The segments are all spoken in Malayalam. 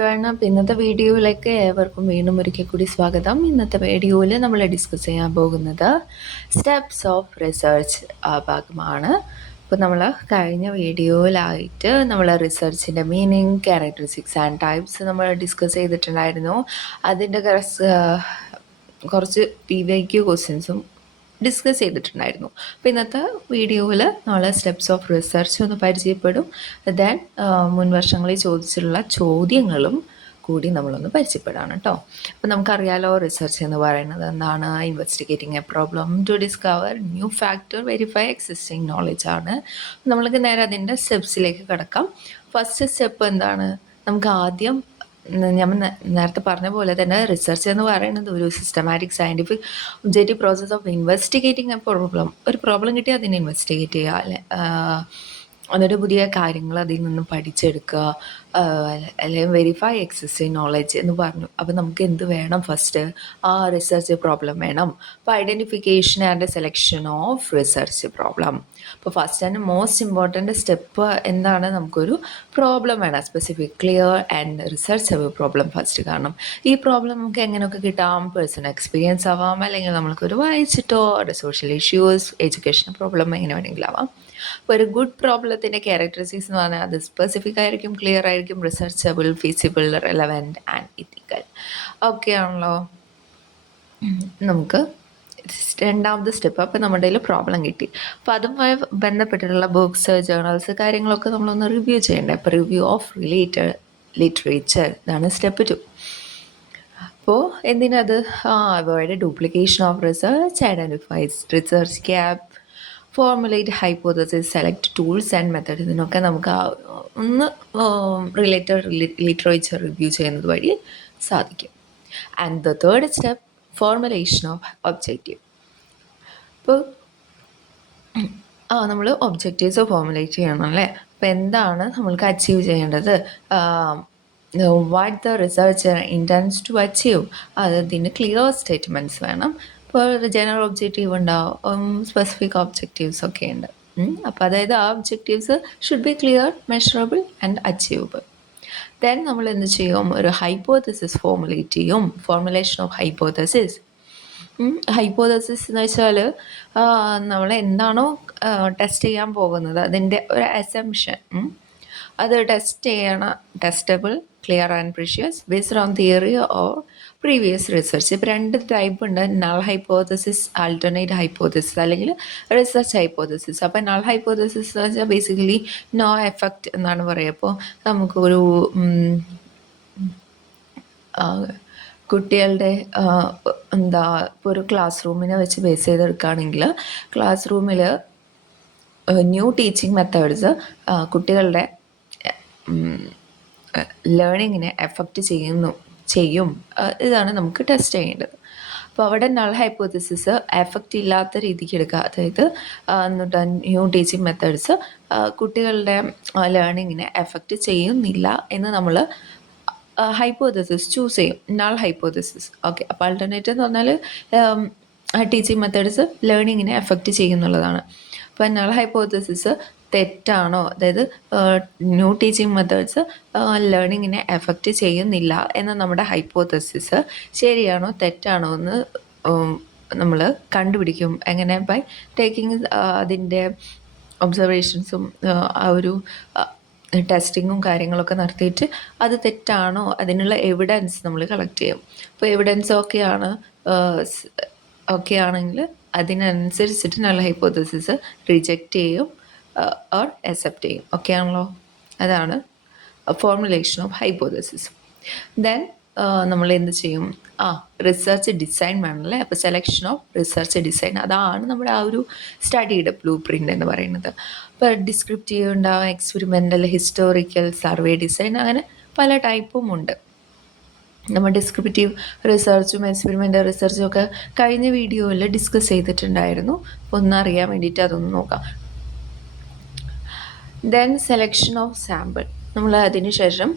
അപ്പോൾ ഇന്നത്തെ വീഡിയോയിലേക്ക് ഏവർക്കും വീണ്ടും ഒരിക്കൽ കൂടി സ്വാഗതം. ഇന്നത്തെ വീഡിയോയിൽ നമ്മൾ ഡിസ്കസ് ചെയ്യാൻ പോകുന്നത് സ്റ്റെപ്സ് ഓഫ് റിസർച്ച് ഭാഗമാണ്. അപ്പോൾ നമ്മൾ കഴിഞ്ഞ വീഡിയോയിലായിട്ട് നമ്മൾ റിസർച്ചിൻ്റെ മീനിങ്, ക്യാരക്ടറിസ്റ്റിക്സ് ആൻഡ് ടൈപ്സ് നമ്മൾ ഡിസ്കസ് ചെയ്തിട്ടുണ്ടായിരുന്നു. അതിൻ്റെ കുറച്ച് PYQ ക്വസ്റ്റ്യൻസും ഡിസ്കസ് ചെയ്തിട്ടുണ്ടായിരുന്നു. അപ്പോൾ ഇന്നത്തെ വീഡിയോയിൽ നമ്മൾ സ്റ്റെപ്സ് ഓഫ് റിസർച്ച് ഒന്ന് പരിചയപ്പെടും. ദെൻ മുൻ വർഷങ്ങളിൽ ചോദിച്ചിട്ടുള്ള ചോദ്യങ്ങളും കൂടി നമ്മളൊന്ന് പരിചയപ്പെടാണ് കേട്ടോ. അപ്പോൾ നമുക്കറിയാലോ, റിസർച്ച് എന്ന് പറയുന്നത് എന്താണ്? Investigating a problem to discover new factor, verify existing knowledge ആണ്. നമ്മൾക്ക് നേരെ അതിൻ്റെ സ്റ്റെപ്സിലേക്ക് കിടക്കാം. ഫസ്റ്റ് സ്റ്റെപ്പ് എന്താണ്? നമുക്ക് ആദ്യം ഞാൻ നേരത്തെ പറഞ്ഞ പോലെ തന്നെ റിസർച്ച് എന്ന് പറയുന്നത് ഒരു systematic scientific objective process of investigating a problem. ഒരു പ്രോബ്ലം കിട്ടിയാൽ അതിനെ ഇൻവെസ്റ്റിഗേറ്റ് ചെയ്യുക, അല്ലെ എന്നിട്ട് പുതിയ കാര്യങ്ങൾ അതിൽ നിന്നും പഠിച്ചെടുക്കുക, അല്ലെങ്കിൽ വെരിഫൈ എക്സിസ്റ്റിംഗ് നോളജ് എന്ന് പറഞ്ഞു. അപ്പോൾ നമുക്ക് എന്ത് വേണം? ഫസ്റ്റ് ആ റിസർച്ച് പ്രോബ്ലം വേണം. അപ്പോൾ identification and selection of research problem. അപ്പോൾ first and most important step എന്താണ്? നമുക്കൊരു പ്രോബ്ലം വേണം, specific, clear and researchable problem first. കാരണം ഈ പ്രോബ്ലം നമുക്ക് എങ്ങനെയൊക്കെ കിട്ടാം? പേഴ്സണൽ എക്സ്പീരിയൻസ് ആവാം, അല്ലെങ്കിൽ നമ്മൾക്കൊരു വായിച്ചിട്ടോ, അവിടെ സോഷ്യൽ ഇഷ്യൂസ്, എഡ്യൂക്കേഷൻ പ്രോബ്ലം, എങ്ങനെ വേണമെങ്കിലും ആവാം. അപ്പോൾ ഒരു ഗുഡ് പ്രോബ്ലത്തിൻ്റെ ക്യാരക്ടറിസ്റ്റിക്സ് എന്ന് പറഞ്ഞാൽ അത് സ്പെസിഫിക് ആയിരിക്കും, ക്ലിയർ ആയിരിക്കും, റിസർച്ചബിൾ, ഫീസിബിൾ, റെലവൻറ്റ് ആൻഡ് ഇത്തിക്കൽ. ഓക്കെ ആണല്ലോ. നമുക്ക് രണ്ടാമത്തെ സ്റ്റെപ്പ്, അപ്പോൾ നമ്മുടെ കയ്യിൽ പ്രോബ്ലം കിട്ടി. അപ്പോൾ അതുമായി ബന്ധപ്പെട്ടിട്ടുള്ള ബുക്സ്, ജേർണൽസ്, കാര്യങ്ങളൊക്കെ നമ്മളൊന്ന് റിവ്യൂ ചെയ്യേണ്ടത്. അപ്പോൾ റിവ്യൂ ഓഫ് റിലേറ്റഡ് ലിറ്ററേച്ചർ, ഇതാണ് സ്റ്റെപ്പ് 2. അപ്പോൾ എന്തിനത്? Avoid duplication of research, identifies research gap, formulate hypothesis, select tools and method. ഇതിനൊക്കെ നമുക്ക് ഒന്ന് റിലേറ്റഡ് ലിറ്ററേച്ചർ റിവ്യൂ ചെയ്യുന്നത് വഴി സാധിക്കും. And the third step, formulation of objective. ഇപ്പോൾ നമ്മൾ ഒബ്ജക്റ്റീവ്സ് ഫോർമുലേറ്റ് ചെയ്യണം അല്ലേ. അപ്പോൾ എന്താണ് നമ്മൾക്ക് അച്ചീവ് ചെയ്യേണ്ടത്? What the researcher intends to achieve, അതിന് ക്ലിയർ സ്റ്റേറ്റ്മെൻറ്റ്സ് വേണം. ഇപ്പോൾ ജനറൽ ഒബ്ജക്റ്റീവ് ഉണ്ടാവും, സ്പെസിഫിക് ഒബ്ജക്റ്റീവ്സ് ഒക്കെ ഉണ്ട്. അപ്പോൾ അതായത് ആ objectives should be clear, measurable and achievable. Then നമ്മൾ എന്ത് ചെയ്യും? ഒരു ഹൈപ്പോത്തസിസ് ഫോർമുലേറ്റ് ചെയ്യും. Formulation of hypothesis. ഹൈപ്പോത്തസിസ് എന്ന് വെച്ചാൽ നമ്മൾ എന്താണോ ടെസ്റ്റ് ചെയ്യാൻ പോകുന്നത് അതിൻ്റെ ഒരു അസംഷൻ, അത് ടെസ്റ്റ് ചെയ്യണം. Testable, clear and precious, based on theory or previous research. ഇപ്പോൾ 2 ടൈപ്പ് ഉണ്ട്, നൾ ഹൈപ്പോത്തസിസ്, ആൾട്ടർനേറ്റ് ഹൈപ്പോത്തസിസ്, അല്ലെങ്കിൽ റിസർച്ച് ഹൈപ്പോത്തസിസ്. അപ്പോൾ നൾ ഹൈപ്പോത്തസിസ് എന്ന് വെച്ചാൽ ബേസിക്കലി നോ എഫക്റ്റ് എന്നാണ് പറയുക. അപ്പോൾ നമുക്കൊരു കുട്ടികളുടെ ഇപ്പോൾ ഒരു ക്ലാസ് റൂമിനെ വെച്ച് ബേസ് ചെയ്തെടുക്കുകയാണെങ്കിൽ, ക്ലാസ് റൂമിൽ ന്യൂ ടീച്ചിങ് മെത്തേഡ്സ് കുട്ടികളുടെ ലേണിങ്ങിനെ എഫക്റ്റ് ചെയ്യും. ഇതാണ് നമുക്ക് ടെസ്റ്റ് ചെയ്യേണ്ടത്. അപ്പോൾ അവിടെ നൾ ഹൈപ്പോത്തസിസ് എഫക്റ്റ് ഇല്ലാത്ത രീതിക്ക് എടുക്കുക. അതായത് എന്നിട്ട് ന്യൂ ടീച്ചിങ് മെത്തേഡ്സ് കുട്ടികളുടെ ലേണിങ്ങിനെ എഫക്റ്റ് ചെയ്യുന്നില്ല എന്ന് നമ്മൾ ഹൈപ്പോത്തസിസ് ചൂസ് ചെയ്യും, നൾ ഹൈപ്പോത്തസിസ്. ഓക്കെ. അപ്പോൾ ആൾട്ടർനേറ്റീവ് എന്ന് പറഞ്ഞാൽ ടീച്ചിങ് മെത്തേഡ്സ് ലേണിങ്ങിനെ എഫക്റ്റ് ചെയ്യുന്നുള്ളതാണ്. അപ്പോൾ നൾ ഹൈപ്പോത്തസിസ് തെറ്റാണോ, അതായത് ന്യൂ ടീച്ചിങ് മെത്തേഡ്സ് ലേണിങ്ങിനെ എഫക്റ്റ് ചെയ്യുന്നില്ല എന്ന നമ്മുടെ ഹൈപ്പോത്തസിസ് ശരിയാണോ തെറ്റാണോ എന്ന് നമ്മൾ കണ്ടുപിടിക്കും. എങ്ങനെ? ബൈ ടേക്കിങ് അതിൻ്റെ ഒബ്സർവേഷൻസും ആ ഒരു ടെസ്റ്റിങ്ങും കാര്യങ്ങളൊക്കെ നടത്തിയിട്ട് അത് തെറ്റാണോ അതിനുള്ള എവിഡൻസ് നമ്മൾ കളക്ട് ചെയ്യും. അപ്പോൾ എവിഡൻസ് ഓക്കെ ആണെങ്കിൽ അതിനനുസരിച്ചിട്ട് നൾ ഹൈപ്പോത്തസിസ് റിജക്റ്റ് ചെയ്യും ഓർ അക്സെപ്റ്റ് ചെയ്യും. ഓക്കെ ആണല്ലോ. അതാണ് ഫോർമുലേഷൻ ഓഫ് ഹൈപ്പോത്തസിസ്. ദെൻ നമ്മൾ എന്ത് ചെയ്യും? റിസർച്ച് ഡിസൈൻ വേണമല്ലേ. അപ്പോൾ സെലക്ഷൻ ഓഫ് റിസർച്ച് ഡിസൈൻ, അതാണ് നമ്മുടെ ആ ഒരു സ്റ്റഡിയുടെ ബ്ലൂ പ്രിൻ്റ് എന്ന് പറയുന്നത്. ഇപ്പോൾ ഡിസ്ക്രിപ്റ്റീവ് ഉണ്ടാവും, എക്സ്പെരിമെൻ്റൽ, ഹിസ്റ്റോറിക്കൽ, സർവേ ഡിസൈൻ, അങ്ങനെ പല ടൈപ്പും ഉണ്ട്. നമ്മൾ ഡിസ്ക്രിപ്റ്റീവ് റിസർച്ചും എക്സ്പെരിമെൻ്റൽ റിസർച്ചും ഒക്കെ കഴിഞ്ഞ വീഡിയോയിൽ ഡിസ്കസ് ചെയ്തിട്ടുണ്ടായിരുന്നു. അപ്പോൾ ഒന്നറിയാൻ വേണ്ടിയിട്ട് അതൊന്ന് നോക്കാം. Then selection of sample. നമ്മൾ അതിന് ശേഷം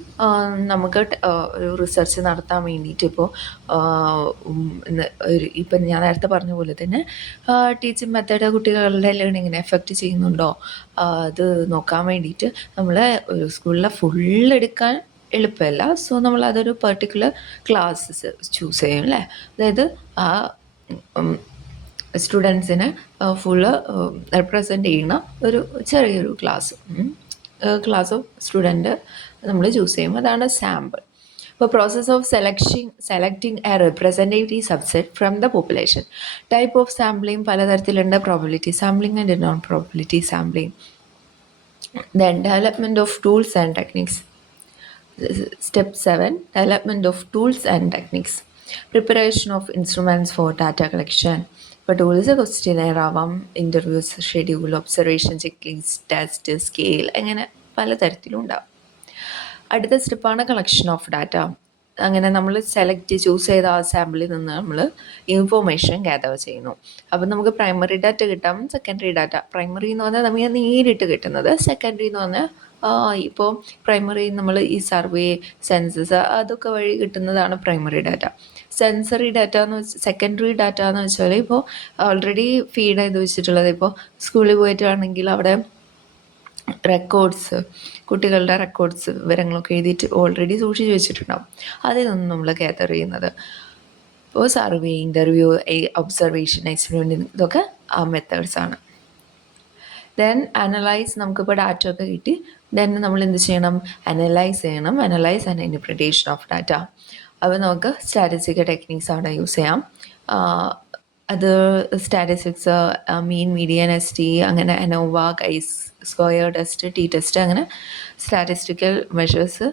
നമുക്ക് ഒരു റിസർച്ച് നടത്താൻ വേണ്ടിയിട്ട് ഇപ്പം ഞാൻ നേരത്തെ പറഞ്ഞ പോലെ തന്നെ ടീച്ചിങ് മെത്തേഡ് കുട്ടികളുടെ ലേണിങ്ങിനെ എഫക്റ്റ് ചെയ്യുന്നുണ്ടോ അത് നോക്കാൻ വേണ്ടിയിട്ട് നമ്മൾ ഒരു സ്കൂളിലെ ഫുള്ളെടുക്കാൻ എളുപ്പമല്ല. സോ നമ്മൾ അതൊരു പെർട്ടിക്കുലർ ക്ലാസ്സസ് ചൂസ് ചെയ്യും അല്ലേ. അതായത് ആ സ്റ്റുഡൻസിനെ ഫുള്ള് റെപ്രസെൻ്റ് ചെയ്യുന്ന ഒരു ചെറിയൊരു ക്ലാസ് ഓഫ് സ്റ്റുഡൻറ്റ് നമ്മൾ ചൂസ് ചെയ്യും. അതാണ് സാമ്പിൾ. ഇപ്പോൾ process of selecting a representative subset from the population. Type of sampling പലതരത്തിലുണ്ട്. Probability sampling and non probability sampling. Then development of tools and techniques. Step 7, development of tools and techniques. Preparation of instruments for data collection. ഇപ്പോൾ ടൂൾസ് ക്വസ്റ്റ്യനെയർ ആവാം, interviews, schedule, observation, check list, test, scale, അങ്ങനെ പലതരത്തിലും ഉണ്ടാവും. അടുത്ത സ്റ്റെപ്പാണ് കളക്ഷൻ ഓഫ് ഡാറ്റ. അങ്ങനെ നമ്മൾ ചൂസ് ചെയ്ത ആ സാമ്പിളിൽ നിന്ന് നമ്മൾ ഇൻഫോർമേഷൻ ഗ്യാദർ ചെയ്യുന്നു. അപ്പം നമുക്ക് പ്രൈമറി ഡാറ്റ കിട്ടാം, സെക്കൻഡറി ഡാറ്റ. പ്രൈമറി എന്ന് പറഞ്ഞാൽ നമുക്ക് നേരിട്ട് കിട്ടുന്നത്. സെക്കൻഡറി എന്ന് പറഞ്ഞാൽ ഇപ്പോൾ പ്രൈമറി നമ്മൾ ഈ സർവേ, സെൻസസ് അതൊക്കെ വഴി കിട്ടുന്നതാണ് പ്രൈമറി ഡാറ്റ. സെക്കൻഡറി ഡാറ്റ എന്ന് വെച്ചാൽ ഇപ്പോൾ ഓൾറെഡി ഫീഡ് ചെയ്ത് വെച്ചിട്ടുള്ളത്. ഇപ്പോൾ സ്കൂളിൽ പോയിട്ടാണെങ്കിൽ അവിടെ റെക്കോർഡ്സ്, കുട്ടികളുടെ റെക്കോർഡ്സ്, വിവരങ്ങളൊക്കെ എഴുതിയിട്ട് ഓൾറെഡി സൂക്ഷിച്ച് വെച്ചിട്ടുണ്ടാവും. അതിൽ നിന്നും നമ്മൾ ഗ്യാദർ ചെയ്യുന്നത്. ഇപ്പോൾ സർവേ, ഇൻ്റർവ്യൂ, ഒബ്സർവേഷൻ, എക്സ്പെരിമെൻറ്റ്, ഇതൊക്കെ ആ മെത്തേഡ്സാണ്. Then analyse. നമുക്കിപ്പോൾ ഡാറ്റ ഒക്കെ കിട്ടി. ദെൻ നമ്മൾ എന്ത് ചെയ്യണം? അനലൈസ് ചെയ്യണം. Analyse and interpretation of data. അപ്പോൾ നമുക്ക് സ്റ്റാറ്റിസ്റ്റിക്കൽ ടെക്നിക്സ് അവിടെ യൂസ് ചെയ്യാം. അത് സ്റ്റാറ്റിസ്റ്റിക്സ്, മീൻ, മീഡിയൻ, ST, അങ്ങനെ ANOVA, square test, T test, അങ്ങനെ സ്റ്റാറ്റിസ്റ്റിക്കൽ മെഷേഴ്സ്,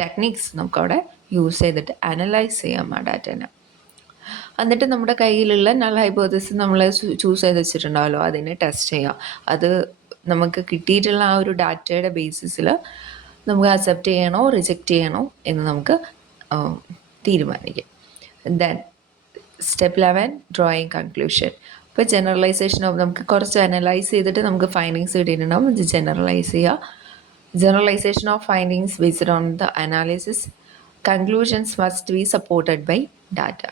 ടെക്നിക്സ് നമുക്കവിടെ യൂസ് ചെയ്തിട്ട് അനലൈസ് ചെയ്യാം ആ ഡാറ്റേനെ. എന്നിട്ട് നമ്മുടെ കയ്യിലുള്ള നൾ ഹൈപ്പോത്തസിസ് നമ്മൾ ചൂസ് ചെയ്ത് വെച്ചിട്ടുണ്ടാവല്ലോ, അതിനെ ടെസ്റ്റ് ചെയ്യാം. അത് നമുക്ക് കിട്ടിയിട്ടുള്ള ആ ഒരു ഡാറ്റയുടെ ബേസിസിൽ നമുക്ക് അക്സെപ്റ്റ് ചെയ്യണോ റിജക്റ്റ് ചെയ്യണോ എന്ന് നമുക്ക് തീരുമാനിക്കാം. Then step 11, drawing conclusion. ഇപ്പോൾ ജനറലൈസേഷൻ ഓഫ്, നമുക്ക് കുറച്ച് അനലൈസ് ചെയ്തിട്ട് നമുക്ക് ഫൈൻഡിങ്സ് കിട്ടിയിട്ടുണ്ടാവും. ഇത് ജനറലൈസ് ചെയ്യുക. Generalization of findings based on the analysis. Conclusions must be supported by data.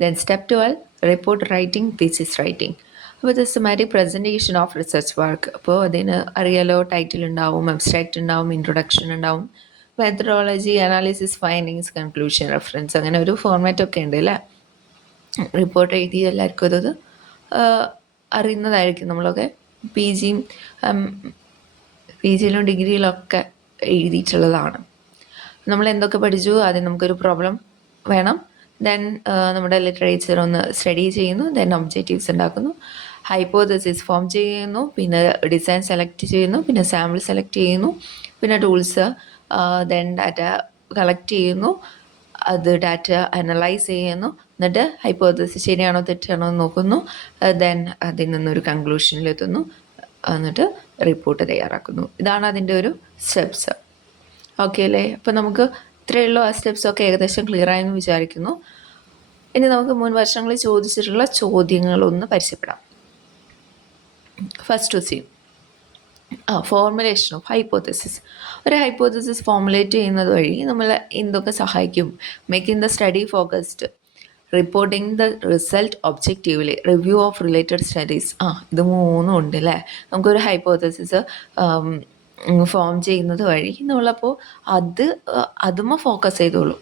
Then step 12, report writing, thesis writing. അപ്പോൾ systematic presentation of research work. അപ്പോൾ അതിന് അറിയാലോ, ടൈറ്റിൽ ഉണ്ടാവും, അബ്സ്ട്രാക്റ്റ് ഉണ്ടാവും, ഇൻട്രൊഡക്ഷൻ ഉണ്ടാവും, methodology, analysis, findings, conclusion, reference, അങ്ങനെ ഒരു ഫോർമാറ്റൊക്കെ ഉണ്ട് അല്ലേ. റിപ്പോർട്ട് എഴുതി എല്ലാവർക്കും അത് അറിയുന്നതായിരിക്കും. നമ്മളൊക്കെ പി ജിയിലും ഡിഗ്രിയിലൊക്കെ എഴുതിയിട്ടുള്ളതാണ്. നമ്മൾ എന്തൊക്കെ പഠിച്ചു, ആദ്യം നമുക്കൊരു പ്രോബ്ലം വേണം. ദെൻ നമ്മുടെ ലിറ്ററേച്ചർ ഒന്ന് സ്റ്റഡി ചെയ്യുന്നു. ദെൻ ഒബ്ജക്റ്റീവ്സ് ഉണ്ടാക്കുന്നു, ഹൈപ്പോത്തസിസ് ഫോം ചെയ്യുന്നു, പിന്നെ ഡിസൈൻ സെലക്ട് ചെയ്യുന്നു, പിന്നെ സാമ്പിൾ സെലക്ട് ചെയ്യുന്നു, പിന്നെ ടൂൾസ്, ദെൻ ഡാറ്റ കളക്ട് ചെയ്യുന്നു, അത് ഡാറ്റ അനലൈസ് ചെയ്യുന്നു, എന്നിട്ട് ഹൈപ്പോത്തസിസ് ശരിയാണോ തെറ്റാണോ എന്ന് നോക്കുന്നു. ദെൻ അതിൽ നിന്നൊരു കൺക്ലൂഷനിലെത്തുന്നു, എന്നിട്ട് റിപ്പോർട്ട് തയ്യാറാക്കുന്നു. ഇതാണ് അതിൻ്റെ ഒരു സ്റ്റെപ്സ്. ഓക്കെ അല്ലേ? അപ്പോൾ നമുക്ക് ഇത്രയുള്ള ആ സ്റ്റെപ്സൊക്കെ ഏകദേശം ക്ലിയർ ആയെന്ന് വിചാരിക്കുന്നു. ഇനി നമുക്ക് മുൻ വർഷങ്ങളിൽ ചോദിച്ചിട്ടുള്ള ചോദ്യങ്ങളൊന്ന് പരിചയപ്പെടാം. First question, formulation of hypothesis. ഒരു ഹൈപ്പോത്തസിസ് ഫോർമുലേറ്റ് ചെയ്യുന്നത് വഴി നമ്മൾ എന്തൊക്കെ സഹായിക്കും? Making the study focused, reporting the result objectively, review of related studies. ഇത് മൂന്നും ഉണ്ട് അല്ലേ. നമുക്കൊരു ഹൈപ്പോത്തസിസ് ഫോം ചെയ്യുന്നത് വഴി നമ്മളപ്പോൾ അതുമ്മ ഫോക്കസ് ചെയ്തോളൂ.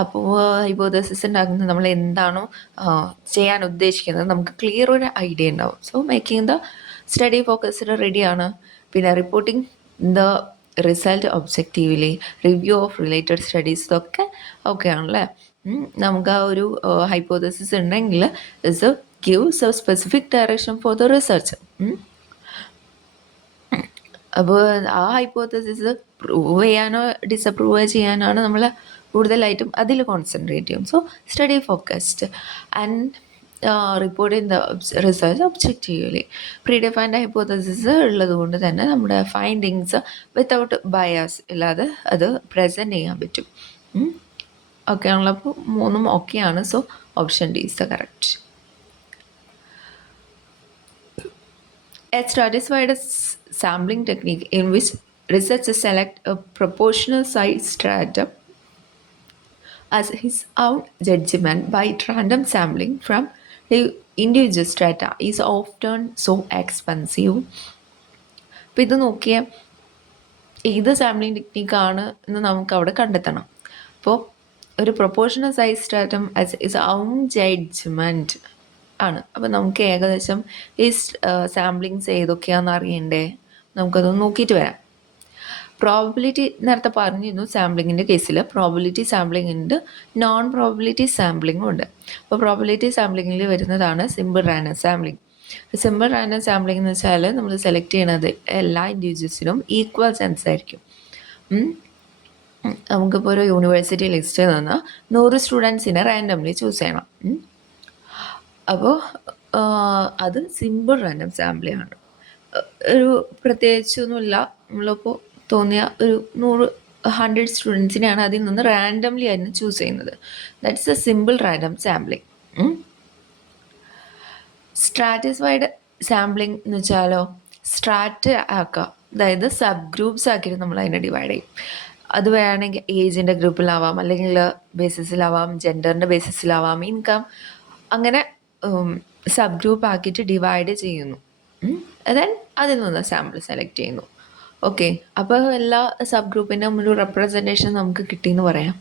അപ്പോൾ ഹൈപ്പോത്തസിസ് ഉണ്ടാക്കുന്നത് നമ്മൾ എന്താണോ ചെയ്യാൻ ഉദ്ദേശിക്കുന്നത് നമുക്ക് ക്ലിയർ ഒരു ഐഡിയ ഉണ്ടാവും. So making the study focused റെഡിയാണ്. പിന്നെ reporting the result objectively, review of related studies, ഇതൊക്കെ ഓക്കെ ആണല്ലേ. നമുക്ക് ആ ഒരു ഹൈപ്പോത്തസിസ് ഉണ്ടെങ്കിൽ it's gives A specific direction for the research. അപ്പോൾ ആ ഹൈപ്പോത്തസിസ് പ്രൂവ് ചെയ്യാനോ ഡിസപ്രൂവ് ചെയ്യാനാണ് നമ്മൾ കൂടുതലായിട്ടും അതിൽ കോൺസെൻട്രേറ്റ് ചെയ്യും. So study focused and reporting the research objectively. Predefined hypothesis ഉള്ളത് കൊണ്ട് തന്നെ നമ്മുടെ ഫൈൻഡിങ്സ് വിത്തൗട്ട് ബയാസ് ഇല്ലാതെ അത് പ്രസൻറ്റ് ചെയ്യാൻ പറ്റും. ഓക്കെ ആണല്ലോ. അപ്പോൾ മൂന്നും ഓക്കെയാണ്. So option D is the correct. A stratified sampling technique in which researchers select a proportional size stratum as his own judgment by random sampling from the individual strata is often so expensive. അപ്പോൾ ഇത് നോക്കിയാൽ ഏത് സാമ്പിളിംഗ് ടെക്നിക്കാണ് എന്ന് നമുക്ക് അവിടെ കണ്ടെത്തണം. അപ്പോൾ ഒരു proportional size stratum is own judgement ആണ്. അപ്പോൾ നമുക്ക് ഏകദേശം ഈ സാമ്പിളിങ്സ് ഏതൊക്കെയാണെന്ന് അറിയണ്ടേ, നമുക്കതൊന്ന് നോക്കിയിട്ട് വരാം. പ്രോബബിലിറ്റി നേരത്തെ പറഞ്ഞിരുന്നു, സാമ്പിളിങ്ങിൻ്റെ കേസിൽ പ്രോബബിലിറ്റി സാമ്പിളിംഗ് ഉണ്ട്, നോൺ പ്രോബബിലിറ്റി സാമ്പിളിങ്ങും ഉണ്ട്. അപ്പോൾ പ്രോബബിലിറ്റി സാമ്പിളിങ്ങിൽ വരുന്നതാണ് simple random sampling. Simple random sampling എന്ന് വെച്ചാൽ നമ്മൾ സെലക്ട് ചെയ്യണത് എല്ലാ ഇൻഡിവിജ്വൽസിനും ഈക്വൽ ചാൻസ് ആയിരിക്കും. നമുക്കിപ്പോൾ ഒരു യൂണിവേഴ്സിറ്റി ലിസ്റ്റിൽ നിന്ന് 100 സ്റ്റുഡൻസിനെ റാൻഡംലി ചൂസ് ചെയ്യണം. അപ്പോൾ അത് സിമ്പിൾ റാൻഡം സാമ്പിളിംഗ് ആണ്. ഒരു പ്രത്യേകിച്ചൊന്നുമില്ല, നമ്മളിപ്പോൾ തോന്നിയ ഒരു 100 സ്റ്റുഡൻസിനെയാണ് അതിൽ നിന്ന് റാൻഡംലി ആയിരുന്നു ചൂസ് ചെയ്യുന്നത്. That's a simple random sampling. Stratified sampling എന്ന് വെച്ചാലോ, സ്ട്രാറ്റ് ആക്കുക, അതായത് സബ് ഗ്രൂപ്പ്സ് ആക്കിയിട്ട് നമ്മൾ അതിനെ ഡിവൈഡ് ചെയ്യും. അത് വേണമെങ്കിൽ ഏജിൻ്റെ ഗ്രൂപ്പിലാവാം, അല്ലെങ്കിൽ ബേസിസിലാവാം, ജെൻഡറിൻ്റെ ബേസിസിലാവാം, ഇൻകം, അങ്ങനെ സബ് ഗ്രൂപ്പ് ആക്കിയിട്ട് ഡിവൈഡ് ചെയ്യുന്നു. ദെൻ അതിൽ നിന്ന് സാമ്പിൾ സെലക്ട് ചെയ്യുന്നു. ഓക്കെ, അപ്പോൾ എല്ലാ സബ് ഗ്രൂപ്പിൻ്റെയും ഒരു റെപ്രസെൻറ്റേഷൻ നമുക്ക് കിട്ടിയെന്ന് പറയാം.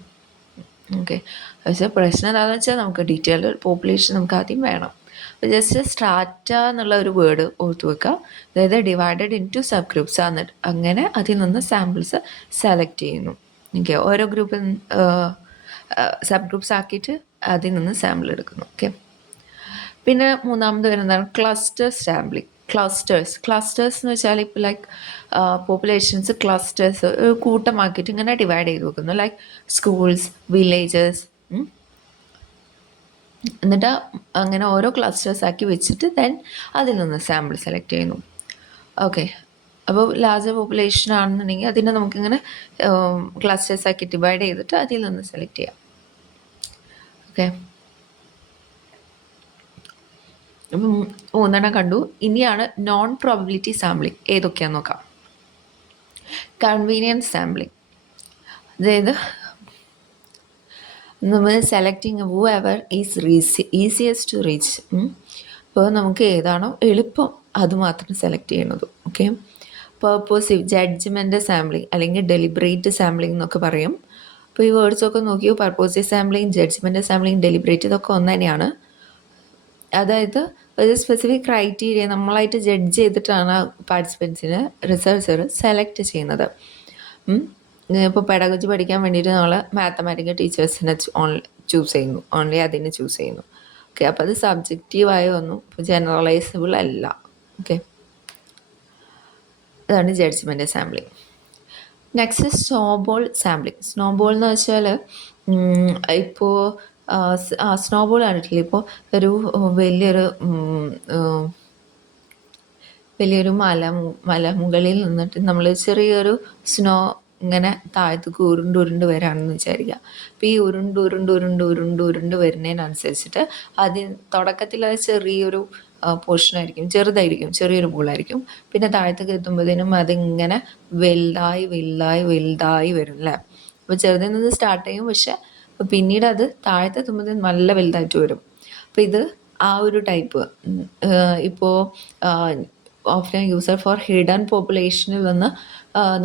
ഓക്കെ, പക്ഷേ പ്രശ്നം എന്താണെന്ന് വെച്ചാൽ നമുക്ക് ഡീറ്റെയിൽഡ് പോപ്പുലേഷൻ നമുക്ക് ആദ്യം വേണം. അപ്പോൾ ജസ്റ്റ് സ്ട്രാറ്റ എന്നുള്ള ഒരു വേർഡ് ഓർത്ത് വെക്കുക, അതായത് divided into subgroups ആണ്. അങ്ങനെ അതിൽ നിന്ന് സാമ്പിൾസ് സെലക്ട് ചെയ്യുന്നു. ഓക്കെ, ഓരോ ഗ്രൂപ്പിൽ സബ് ഗ്രൂപ്പ്സ് ആക്കിയിട്ട് അതിൽ നിന്ന് സാമ്പിൾ എടുക്കുന്നു. ഓക്കെ, പിന്നെ മൂന്നാമത് വരുന്നതാണ് ക്ലസ്റ്റർ സാമ്പിളിംഗ്. ക്ലസ്റ്റേഴ്സ് എന്ന് വെച്ചാൽ ഇപ്പോൾ ലൈക്ക് പോപ്പുലേഷൻസ് ക്ലസ്റ്റേഴ്സ് കൂട്ടമാക്കിയിട്ട് ഇങ്ങനെ ഡിവൈഡ് ചെയ്ത് വെക്കുന്നു, ലൈക്ക് സ്കൂൾസ്, വില്ലേജസ്. എന്നിട്ട് അങ്ങനെ ഓരോ ക്ലസ്റ്റേഴ്സ് ആക്കി വെച്ചിട്ട് ദെൻ അതിൽ നിന്ന് സാമ്പിൾ സെലക്ട് ചെയ്യുന്നു. ഓക്കെ, അപ്പോൾ ലാർജർ പോപ്പുലേഷൻ ആണെന്നുണ്ടെങ്കിൽ അതിനെ നമുക്കിങ്ങനെ ക്ലസ്റ്റേഴ്സ് ആക്കി ഡിവൈഡ് ചെയ്തിട്ട് അതിൽ നിന്ന് സെലക്ട് ചെയ്യാം. ഓക്കെ, അപ്പം മൂന്നെണ്ണം കണ്ടു. ഇനിയാണ് നോൺ പ്രോബബിലിറ്റി സാമ്പിളിംഗ്. ഏതൊക്കെയാണെന്ന് നോക്കാം. കൺവീനിയൻസ് സാമ്പിളിംഗ്, അതായത് നമ്മൾ selecting whoever is easiest to reach. അപ്പോൾ നമുക്ക് ഏതാണോ എളുപ്പം അത് മാത്രം സെലക്ട് ചെയ്യണത്. ഓക്കെ, പർപ്പോസീവ് ജഡ്ജ്മെൻ്റ് സാമ്പിളിംഗ് അല്ലെങ്കിൽ ഡെലിബറേറ്റ് സാമ്പിളിംഗ് എന്നൊക്കെ പറയും. അപ്പോൾ ഈ വേർഡ്സൊക്കെ നോക്കിയോ, purposive sampling, judgement sampling, deliberate, ഇതൊക്കെ ഒന്ന് തന്നെയാണ്. അതായത് ഒരു സ്പെസിഫിക് ക്രൈറ്റീരിയ നമ്മളായിട്ട് ജഡ്ജ് ചെയ്തിട്ടാണ് പാർട്ടിസിപ്പൻസിന് റിസർച്ചർ സെലക്ട് ചെയ്യുന്നത്. ഇപ്പോൾ പെഡഗോജി പഠിക്കാൻ വേണ്ടിയിട്ട് നമ്മൾ മാത്തമാറ്റിക്കൽ ടീച്ചേഴ്സിനെ ചൂസ് ചെയ്യുന്നു, ഓൺലി അതിനെ ചൂസ് ചെയ്യുന്നു. ഓക്കെ, അപ്പോൾ അത് സബ്ജക്റ്റീവായ ഒന്നും ജനറലൈസബിൾ അല്ല. ഓക്കെ, അതാണ് judgement sampling. Next snowball sampling. Snowball എന്ന് വെച്ചാൽ ഇപ്പോൾ സ്നോബോൾ കണ്ടിട്ടില്ല, ഇപ്പോൾ ഒരു വലിയൊരു മലമുകളിൽ നിന്നിട്ട് നമ്മൾ ചെറിയൊരു സ്നോ ഇങ്ങനെ താഴത്തേക്ക് ഉരുണ്ട് വരാണെന്ന് വിചാരിക്കുക. അപ്പോൾ ഈ ഉരുണ്ട് വരുന്നതിനനുസരിച്ചിട്ട് തുടക്കത്തിൽ അത് ചെറിയൊരു പോർഷനായിരിക്കും, ചെറിയൊരു പൂളായിരിക്കും. പിന്നെ താഴത്തേക്ക് എത്തുമ്പോഴത്തേനും അതിങ്ങനെ വലുതായി വരും അല്ലേ. അപ്പോൾ ചെറുതിൽ നിന്ന് സ്റ്റാർട്ട് ചെയ്യും, പക്ഷെ പിന്നീട് അത് താഴത്തെത്തുമ്പോഴത്തേനും നല്ല വലുതായിട്ട് വരും. അപ്പോൾ ഇത് ആ ഒരു ടൈപ്പ്. ഇപ്പോൾ ഓഫ്ലൈൻ യൂസർ ഫോർ ഹിഡൻ പോപ്പുലേഷനിൽ നിന്ന്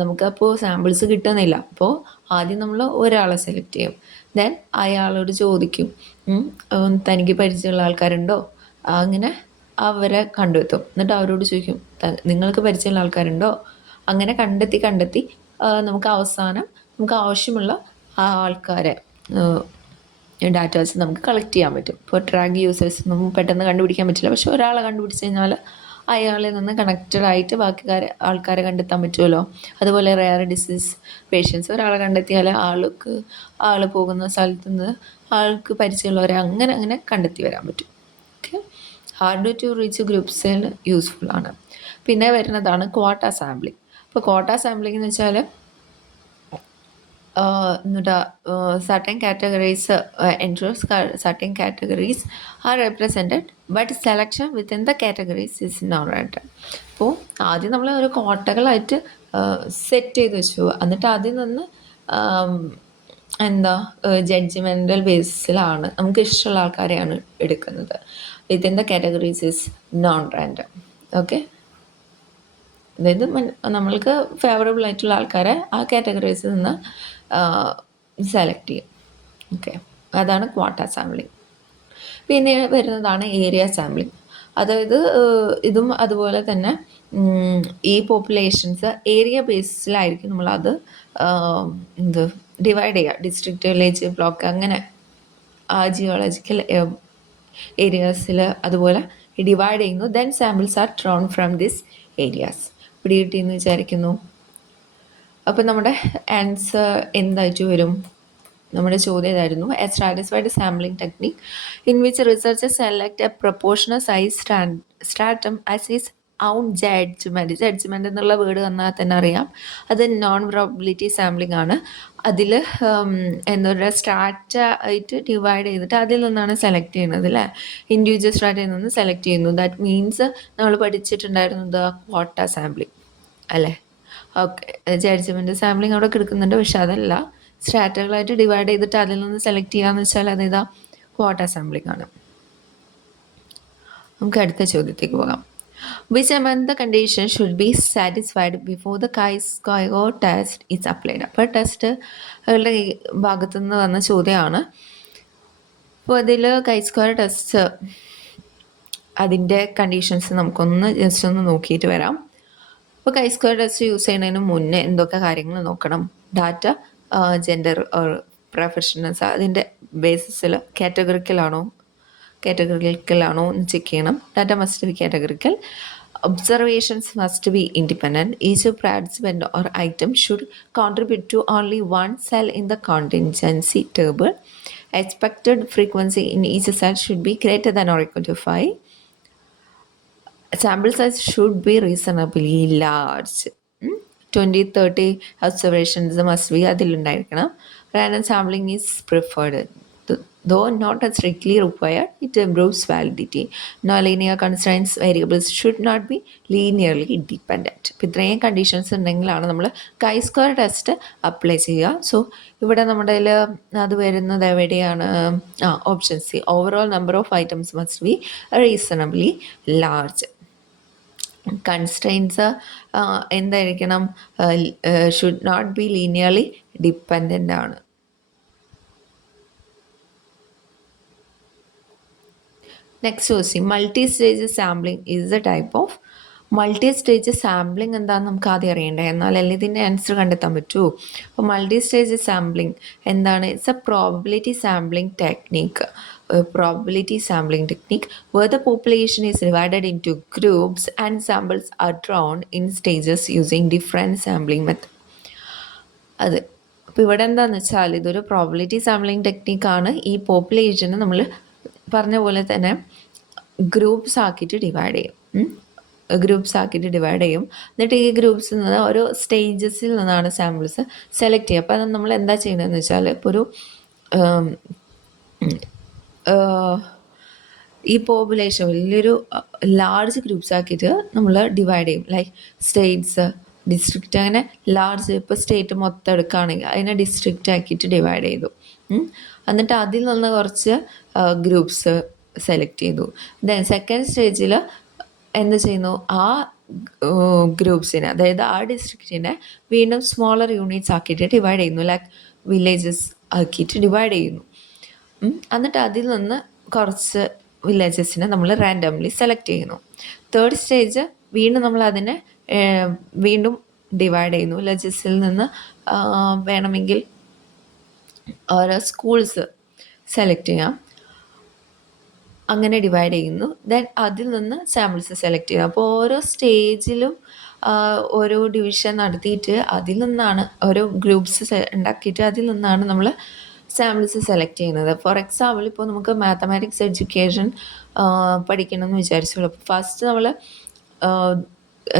നമുക്കപ്പോൾ സാമ്പിൾസ് കിട്ടുന്നില്ല. അപ്പോൾ ആദ്യം നമ്മൾ ഒരാളെ സെലക്ട് ചെയ്യും, ദെൻ അയാളോട് ചോദിക്കും തനിക്ക് പരിചയമുള്ള ആൾക്കാരുണ്ടോ, അങ്ങനെ അവരെ കണ്ടെത്തും. എന്നിട്ട് അവരോട് ചോദിക്കും നിങ്ങൾക്ക് പരിചയമുള്ള ആൾക്കാരുണ്ടോ. അങ്ങനെ കണ്ടെത്തി നമുക്ക് അവസാനം നമുക്ക് ആവശ്യമുള്ള ആൾക്കാരെ ഡാറ്റാസ് നമുക്ക് കളക്ട് ചെയ്യാൻ പറ്റും. ഇപ്പോൾ ട്രാക്ക് യൂസേഴ്സ് നമുക്ക് പെട്ടെന്ന് കണ്ടുപിടിക്കാൻ പറ്റില്ല, പക്ഷെ ഒരാളെ കണ്ടുപിടിച്ച് കഴിഞ്ഞാൽ അയാളിൽ നിന്ന് കണക്റ്റഡ് ആയിട്ട് ബാക്കി ആൾക്കാരെ കണ്ടെത്താൻ പറ്റുമല്ലോ. അതുപോലെ റെയർ ഡിസീസ് പേഷ്യൻസ് ഒരാളെ കണ്ടെത്തിയാൽ ആൾ പോകുന്ന സ്ഥലത്ത് നിന്ന് ആൾക്ക് പരിചയമുള്ളവരെ അങ്ങനെ കണ്ടെത്തി വരാൻ പറ്റും. ഓക്കെ, ഹാർഡ് ടു റീച്ച് ഗ്രൂപ്പ്സിൽ യൂസ്ഫുൾ ആണ്. പിന്നെ വരുന്നതാണ് ക്വാട്ട സാമ്പിളിംഗ്. ഇപ്പോൾ ക്വാട്ട സാമ്പിളിംഗ് എന്ന് വെച്ചാൽ certain categories enters certain categories are represented, but selection within the categories is not random. അപ്പോൾ ആദ്യം നമ്മൾ ഒരു കോട്ടകളായിട്ട് സെറ്റ് ചെയ്ത് വെച്ചു, എന്നിട്ട് അതിൽ നിന്ന് ജഡ്ജ്മെൻ്റൽ ബേസിസിലാണ് നമുക്ക് ഇഷ്ടമുള്ള ആൾക്കാരെയാണ് എടുക്കുന്നത്. Within the categories is known random. Okay, അതായത് നമ്മൾക്ക് ഫേവറബിൾ ആയിട്ടുള്ള ആൾക്കാരെ ആ കാറ്റഗറീസിൽ നിന്ന് സെലക്ട് ചെയ്യും. ഓക്കെ, അതാണ് ക്വാട്ട സാമ്പിളിങ്. പിന്നെ വരുന്നതാണ് ഏരിയ സാമ്പിളിങ്. അതായത് ഇതും അതുപോലെ തന്നെ ഈ പോപ്പുലേഷൻസ് ഏരിയ ബേസിസിലായിരിക്കും നമ്മളത് എന്ത് ഡിവൈഡ് ചെയ്യുക. ഡിസ്ട്രിക്റ്റ്, വില്ലേജ്, ബ്ലോക്ക്, അങ്ങനെ ജിയോളജിക്കൽ ഏരിയാസിൽ അതുപോലെ ഡിവൈഡ് ചെയ്യുന്നു. Then samples are drawn from this areas. പിടികിട്ടിയെന്ന് വിചാരിക്കുന്നു. അപ്പം നമ്മുടെ ആൻസർ എന്തായിട്ട് വരും? നമ്മുടെ ചോദ്യം ഇതായിരുന്നു: a stratified sampling technique in which researcher select a proportional size stratum as his own judgement. Judgement എന്നുള്ള വേർഡ് വന്നാൽ തന്നെ അറിയാം അത് നോൺ പ്രോബിലിറ്റി സാമ്പിളിംഗ് ആണ്. അതിൽ എന്താ പറയുക, സ്ട്രാറ്റ ആയിട്ട് ഡിവൈഡ് ചെയ്തിട്ട് അതിൽ നിന്നാണ് സെലക്ട് ചെയ്യുന്നത് അല്ലേ. ഇൻഡിവിജ്വൽ സ്ട്രാറ്റയിൽ നിന്ന് സെലക്ട് ചെയ്യുന്നു. ദാറ്റ് മീൻസ് നമ്മൾ പഠിച്ചിട്ടുണ്ടായിരുന്നത് ക്വാട്ട സാമ്പിളിംഗ് അല്ലേ. ഓക്കെ, ജഡ്ജ്മെൻറ്റ് സാമ്പിളിംഗ് അവിടെ കിടക്കുന്നുണ്ട്, പക്ഷെ അതല്ല. സ്ട്രാറ്റകളായിട്ട് ഡിവൈഡ് ചെയ്തിട്ട് അതിൽ നിന്ന് സെലക്ട് ചെയ്യാന്ന് വെച്ചാൽ അതേതാ, ക്വാട്ട സാമ്പിളിംഗ് ആണ്. നമുക്ക് അടുത്ത ചോദ്യത്തേക്ക് പോകാം. Which among the conditions should be satisfied before the chi-square test is applied? അപ്പോൾ ടെസ്റ്റുകളുടെ ഭാഗത്തു നിന്ന് വന്ന ചോദ്യമാണ്. അപ്പോൾ അതിൽ chi-square ടെസ്റ്റ് അതിൻ്റെ കണ്ടീഷൻസ് നമുക്കൊന്ന് ജസ്റ്റ് ഒന്ന് നോക്കിയിട്ട് വരാം. അപ്പോൾ chi-square ടെസ്റ്റ് യൂസ് ചെയ്യുന്നതിന് മുന്നേ എന്തൊക്കെ കാര്യങ്ങൾ നോക്കണം? ഡാറ്റ, ജെൻഡർ, പ്രൊഫഷണൽസ്, അതിൻ്റെ ബേസിസിൽ കാറ്റഗറിക്കലാണോ എന്ന് ചെക്ക് ചെയ്യണം. Data must be categorical. Observations must be independent. Each participant or item should contribute to only one cell in the contingency table. Expected frequency in each cell should be greater than or equal to 5. Sample size should be reasonably large. 20-30 observations must be അതിലുണ്ടായിരിക്കണം. Random sampling is preferred. Though not strictly required, it improves validity. Non-linear constraints variables should not be linearly dependent. അപ്പോൾ ഇത്രയും കണ്ടീഷൻസ് ഉണ്ടെങ്കിലാണ് നമ്മൾ chi-square ടെസ്റ്റ് അപ്ലൈ ചെയ്യുക. സോ ഇവിടെ നമ്മുടെ അത് വരുന്നത് എവിടെയാണ്? Option C. Overall number of items must be reasonably large. Constraints എന്തായിരിക്കണം? Should not be linearly dependent ആണ്. Next question, multi stage sampling is a type of. മൾട്ടി സ്റ്റേജ് സാമ്പിളിംഗ് എന്താണെന്ന് നമുക്ക് ആദ്യം അറിയണ്ടേ, എന്നാലല്ലേ ഇതിൻ്റെ ആൻസർ കണ്ടെത്താൻ പറ്റൂ. അപ്പോൾ മൾട്ടി സ്റ്റേജ് സാമ്പിളിംഗ് എന്താണ്? It's A probability sampling technique. Probability sampling technique where the population is divided into groups and samples are drawn in stages using different sampling method. അത് അപ്പോൾ ഇവിടെ എന്താണെന്ന് വെച്ചാൽ ഇതൊരു പ്രോബബിലിറ്റി സാമ്പിളിംഗ് ടെക്നിക്കാണ്. ഈ പോപ്പുലേഷനെ നമ്മൾ പറഞ്ഞ പോലെ തന്നെ ഗ്രൂപ്പ്സ് ആക്കിയിട്ട് ഡിവൈഡ് ചെയ്യും. എന്നിട്ട് ഈ ഗ്രൂപ്പ്സിൽ നിന്ന് ഓരോ സ്റ്റേജസിൽ നിന്നാണ് സാമ്പിൾസ് സെലക്ട് ചെയ്യുക. അപ്പോൾ അത് നമ്മൾ എന്താ ചെയ്യുന്നതെന്ന് വെച്ചാൽ ഇപ്പോൾ ഒരു ഈ പോപ്പുലേഷൻ വലിയൊരു ലാർജ് ഗ്രൂപ്പ്സ് ആക്കിയിട്ട് നമ്മൾ ഡിവൈഡ് ചെയ്യും. ലൈക്ക് സ്റ്റേറ്റ്സ്, ഡിസ്ട്രിക്റ്റ്, അങ്ങനെ ലാർജ്. ഇപ്പോൾ സ്റ്റേറ്റ് മൊത്തം എടുക്കുകയാണെങ്കിൽ അതിനെ ഡിസ്ട്രിക്റ്റ് ആക്കിയിട്ട് ഡിവൈഡ് ചെയ്തു. എന്നിട്ട് അതിൽ നിന്ന് കുറച്ച് ഗ്രൂപ്പ്സ് സെലക്ട് ചെയ്തു. ദെൻ സെക്കൻഡ് സ്റ്റേജിൽ എന്ത് ചെയ്യുന്നു? ആ ഗ്രൂപ്പ്സിനെ, അതായത് ആ ഡിസ്ട്രിക്റ്റിനെ വീണ്ടും സ്മോളർ യൂണിറ്റ്സ് ആക്കിയിട്ട് ഡിവൈഡ് ചെയ്യുന്നു. ലൈക്ക് വില്ലേജസ് ആക്കിയിട്ട് ഡിവൈഡ് ചെയ്യുന്നു. എന്നിട്ട് അതിൽ നിന്ന് കുറച്ച് വില്ലേജസിനെ നമ്മൾ റാൻഡംലി സെലക്ട് ചെയ്യുന്നു. തേർഡ് സ്റ്റേജ് വീണ്ടും നമ്മൾ അതിനെ വീണ്ടും ഡിവൈഡ് ചെയ്യുന്നു. വില്ലേജസിൽ നിന്ന് വേണമെങ്കിൽ ഓരോ സ്കൂൾസ് സെലക്ട് ചെയ്യാം. അങ്ങനെ ഡിവൈഡ് ചെയ്യുന്നു. ദെൻ അതിൽ നിന്ന് സാമ്പിൾസ് സെലക്ട് ചെയ്യുക. അപ്പോൾ ഓരോ സ്റ്റേജിലും ഓരോ ഡിവിഷൻ നടത്തിയിട്ട് അതിൽ നിന്നാണ് ഓരോ ഗ്രൂപ്പ്സ് ഉണ്ടാക്കിയിട്ട് അതിൽ നിന്നാണ് നമ്മൾ സാമ്പിൾസ് സെലക്ട് ചെയ്യുന്നത്. ഫോർ എക്സാമ്പിൾ, ഇപ്പോൾ നമുക്ക് മാത്തമാറ്റിക്സ് എഡ്യൂക്കേഷൻ പഠിക്കണം എന്ന് വിചാരിച്ചോളൂ. അപ്പോൾ ഫസ്റ്റ് നമ്മൾ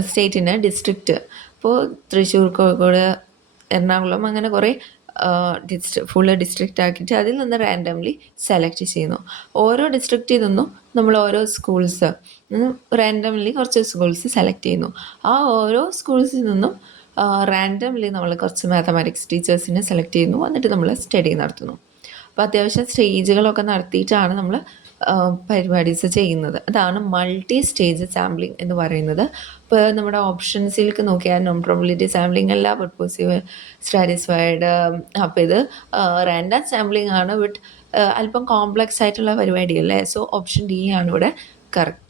സ്റ്റേറ്റിന് ഡിസ്ട്രിക്റ്റ്, ഇപ്പോൾ തൃശ്ശൂർ, കോഴിക്കോട്, എറണാകുളം, അങ്ങനെ കുറേ ഫുള്ള് ഡിസ്ട്രിക്റ്റ് ആക്കിയിട്ട് അതിൽ നിന്ന് റാൻഡംലി സെലക്ട് ചെയ്യുന്നു. ഓരോ ഡിസ്ട്രിക്റ്റിൽ നിന്നും നമ്മൾ ഓരോ സ്കൂൾസ് റാൻഡംലി കുറച്ച് സ്കൂൾസ് സെലക്ട് ചെയ്യുന്നു. ആ ഓരോ സ്കൂൾസിൽ നിന്നും റാൻഡംലി നമ്മൾ കുറച്ച് മാത്തമാറ്റിക്സ് ടീച്ചേഴ്സിനെ സെലക്ട് ചെയ്യുന്നു. എന്നിട്ട് നമ്മൾ സ്റ്റഡി നടത്തുന്നു. അപ്പോൾ അത്യാവശ്യം സ്റ്റേജുകളൊക്കെ നടത്തിയിട്ടാണ് നമ്മൾ പരിപാടീസ് ചെയ്യുന്നത്. അതാണ് മൾട്ടി സ്റ്റേജ് സാമ്പിളിംഗ് എന്ന് പറയുന്നത്. ഇപ്പോൾ നമ്മുടെ ഓപ്ഷൻസിലേക്ക് നോക്കിയാൽ നോൺ പ്രോബിലിറ്റി സാമ്പിളിംഗ് അല്ല, പർപ്പോസീവ് സ്റ്റാറ്റിസ്ഫൈഡ്. അപ്പോൾ ഇത് റാൻഡം സാമ്പിളിംഗ് ആണ്, ബട്ട് അല്പം കോംപ്ലക്സ് ആയിട്ടുള്ള പരിപാടിയല്ലേ. സോ ഓപ്ഷൻ ഡി ആണ് ഇവിടെ കറക്റ്റ്.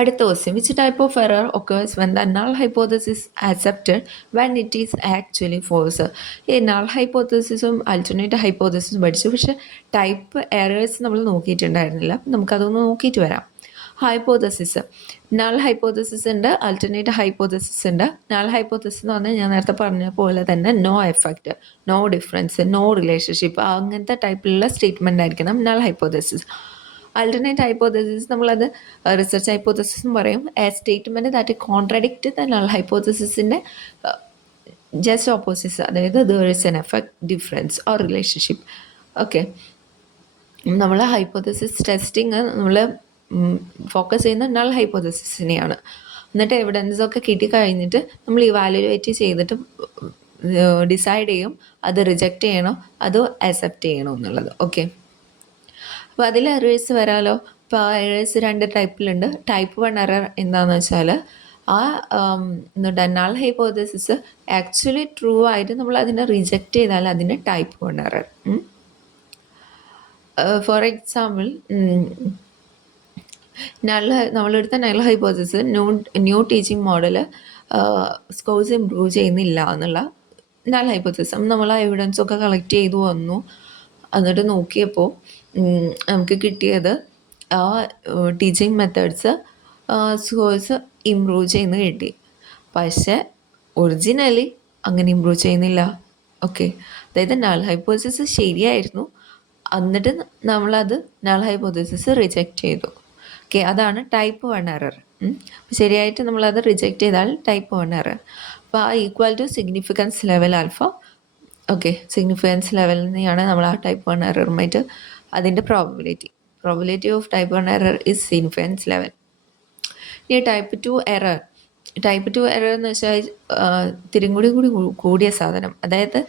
അടുത്ത question, which type of error occurs when the null hypothesis accepted when it is actually false. ഈ നൾ ഹൈപ്പോത്തസിസും അൾട്ടർനേറ്റ് ഹൈപ്പോത്തസിസും പഠിച്ചു, പക്ഷേ ടൈപ്പ് എറേഴ്സ് നമ്മൾ നോക്കിയിട്ടുണ്ടായിരുന്നില്ല. നമുക്കതൊന്ന് നോക്കിയിട്ട് വരാം. ഹൈപ്പോത്തസിസ്, നൾ ഹൈപ്പോത്തസിസ് ഉണ്ട്, അൾട്ടർനേറ്റ് ഹൈപ്പോത്തസിസ് ഉണ്ട്. നൾ ഹൈപ്പോത്തസിസ് എന്ന് പറഞ്ഞാൽ ഞാൻ നേരത്തെ പറഞ്ഞ പോലെ തന്നെ no effect, no difference, no relationship, അങ്ങനത്തെ ടൈപ്പിലുള്ള സ്റ്റേറ്റ്മെൻ്റ് ആയിരിക്കണം നൾ ഹൈപ്പോത്തസിസ്. alternate hypothesis നമ്മളത് റിസർച്ച് ഹൈപ്പോത്തസിസ് എന്ന് പറയും. A statement that contradict the null ഹൈപ്പോത്തസിസിൻ്റെ ജസ്റ്റ് ഓപ്പോസിറ്റ്സ്, അതായത് there is an effect, difference or relationship. Okay, നമ്മൾ ഹൈപ്പോത്തസിസ് ടെസ്റ്റിങ് നമ്മൾ ഫോക്കസ് ചെയ്യുന്ന നൾ ഹൈപ്പോത്തസിസിനെയാണ്. എന്നിട്ട് എവിഡൻസൊക്കെ കിട്ടിക്കഴിഞ്ഞിട്ട് നമ്മൾ ഇവാലുവേറ്റ് ചെയ്തിട്ട് ഡിസൈഡ് ചെയ്യും അത് റിജക്റ്റ് ചെയ്യണോ അതോ അക്സെപ്റ്റ് ചെയ്യണോ എന്നുള്ളത്. ഓക്കെ, അപ്പോൾ അതിൽ എറേഴ്സ് വരാമല്ലോ. ഇപ്പോൾ ആ എറേഴ്സ് രണ്ട് ടൈപ്പിലുണ്ട്. ടൈപ്പ് 1 എറർ എന്താണെന്ന് വെച്ചാൽ ആ നൾ ഹൈപ്പോത്തസിസ് ആക്ച്വലി ട്രൂ ആയിട്ട് നമ്മൾ അതിനെ റിജക്റ്റ് ചെയ്താൽ അതിന് ടൈപ്പ് 1 എറർ. ഫോർ എക്സാമ്പിൾ, നമ്മളെടുത്ത null hypothesis new teaching model scores improve ചെയ്യുന്നില്ല എന്നുള്ള നൾ ഹൈപ്പോത്തസിസ്. നമ്മൾ ആ എവിഡൻസൊക്കെ കളക്ട് ചെയ്തു വന്നു. എന്നിട്ട് നോക്കിയപ്പോൾ നമുക്ക് കിട്ടിയത് ആ ടീച്ചിങ് മെത്തേഡ്സ് സ്കോഴ്സ് ഇമ്പ്രൂവ് ചെയ്യുന്ന കിട്ടി. പക്ഷേ ഒറിജിനലി അങ്ങനെ ഇമ്പ്രൂവ് ചെയ്യുന്നില്ല. ഓക്കെ, അതായത് നൾ ഹൈപ്പോത്തസിസ് ശരിയായിരുന്നു, എന്നിട്ട് നമ്മളത് നൾ ഹൈപ്പോത്തസിസ് റിജക്റ്റ് ചെയ്തു. ഓക്കെ, അതാണ് ടൈപ്പ് 1 എറർ. ശരിയായിട്ട് നമ്മളത് റിജക്റ്റ് ചെയ്താൽ ടൈപ്പ് 1 എറർ. അപ്പോൾ ആ equal to significance level alpha. Okay, significance ലെവലിൽ നിന്നാണ് നമ്മൾ ആ ടൈപ്പ് 1 എററുമായിട്ട് അതിൻ്റെ probability of type 1 error is significance level. ഇനി ടൈപ്പ് 2 എറർ. ടൈപ്പ് 2 എറർ എന്ന് വെച്ചാൽ തിരികൂടി കൂടിയ സാധനം. അതായത്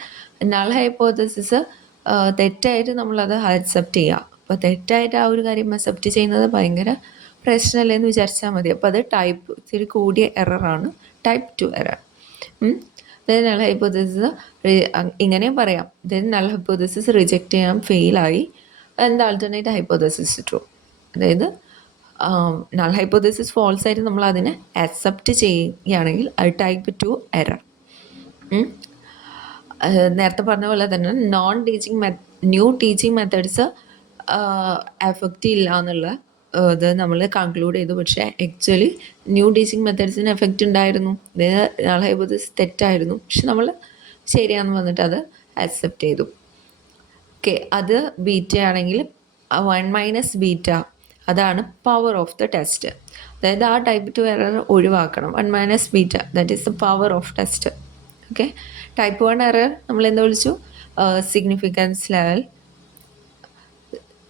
നൾ ഹൈപ്പോത്തസിസ് തെറ്റായിട്ട് നമ്മളത് അക്സെപ്റ്റ് ചെയ്യുക. അപ്പോൾ തെറ്റായിട്ട് ആ ഒരു കാര്യം അക്സെപ്റ്റ് ചെയ്യുന്നത് ഭയങ്കര പ്രശ്നമല്ലേന്ന് വിചാരിച്ചാൽ മതി. അപ്പോൾ അത് ടൈപ്പ് ഇത്തിരി കൂടിയ എററാണ് ടൈപ്പ് 2 എറർ. നൾ ഹൈപ്പോത്തസിസ് ഇങ്ങനെയും പറയാം, നൾ ഹൈപ്പോത്തസിസ് റിജക്റ്റ് ചെയ്യാൻ ഫെയിലായി, എന്താ ആൾട്ടർനേറ്റ് ഹൈപ്പോത്തസിസ് ട്രൂ. അതായത് നൾ ഹൈപ്പോത്തസിസ് ഫോൾസ് ആയിട്ട് നമ്മൾ അതിനെ അക്സെപ്റ്റ് ചെയ്യുകയാണെങ്കിൽ അത് ടൈപ്പ് 2 എറർ. നേരത്തെ പറഞ്ഞ പോലെ തന്നെ ന്യൂ ടീച്ചിങ് മെത്തേഡ്സ് എഫക്റ്റ് ഇല്ല എന്നുള്ള ഇത് നമ്മൾ കൺക്ലൂഡ് ചെയ്തു. പക്ഷേ ആക്ച്വലി ന്യൂ ടീച്ചിങ് മെത്തേഡ്സിന് എഫക്റ്റ് ഉണ്ടായിരുന്നു. നൾ ഹൈപ്പോത്തസിസ് തെറ്റായിരുന്നു, പക്ഷെ നമ്മൾ ശരിയാണെന്ന് വന്നിട്ട് അത് അക്സെപ്റ്റ് ചെയ്തു. ഓക്കെ, അത് ബീറ്റ ആണെങ്കിൽ 1 - ബീറ്റ അതാണ് പവർ ഓഫ് ദ ടെസ്റ്റ്. അതായത് ആ ടൈപ്പ് 2 എറർ ഒഴിവാക്കണം. 1 - beta that is the power of test. Okay, type 1 error നമ്മൾ എന്താ വിളിച്ചു? Significance level.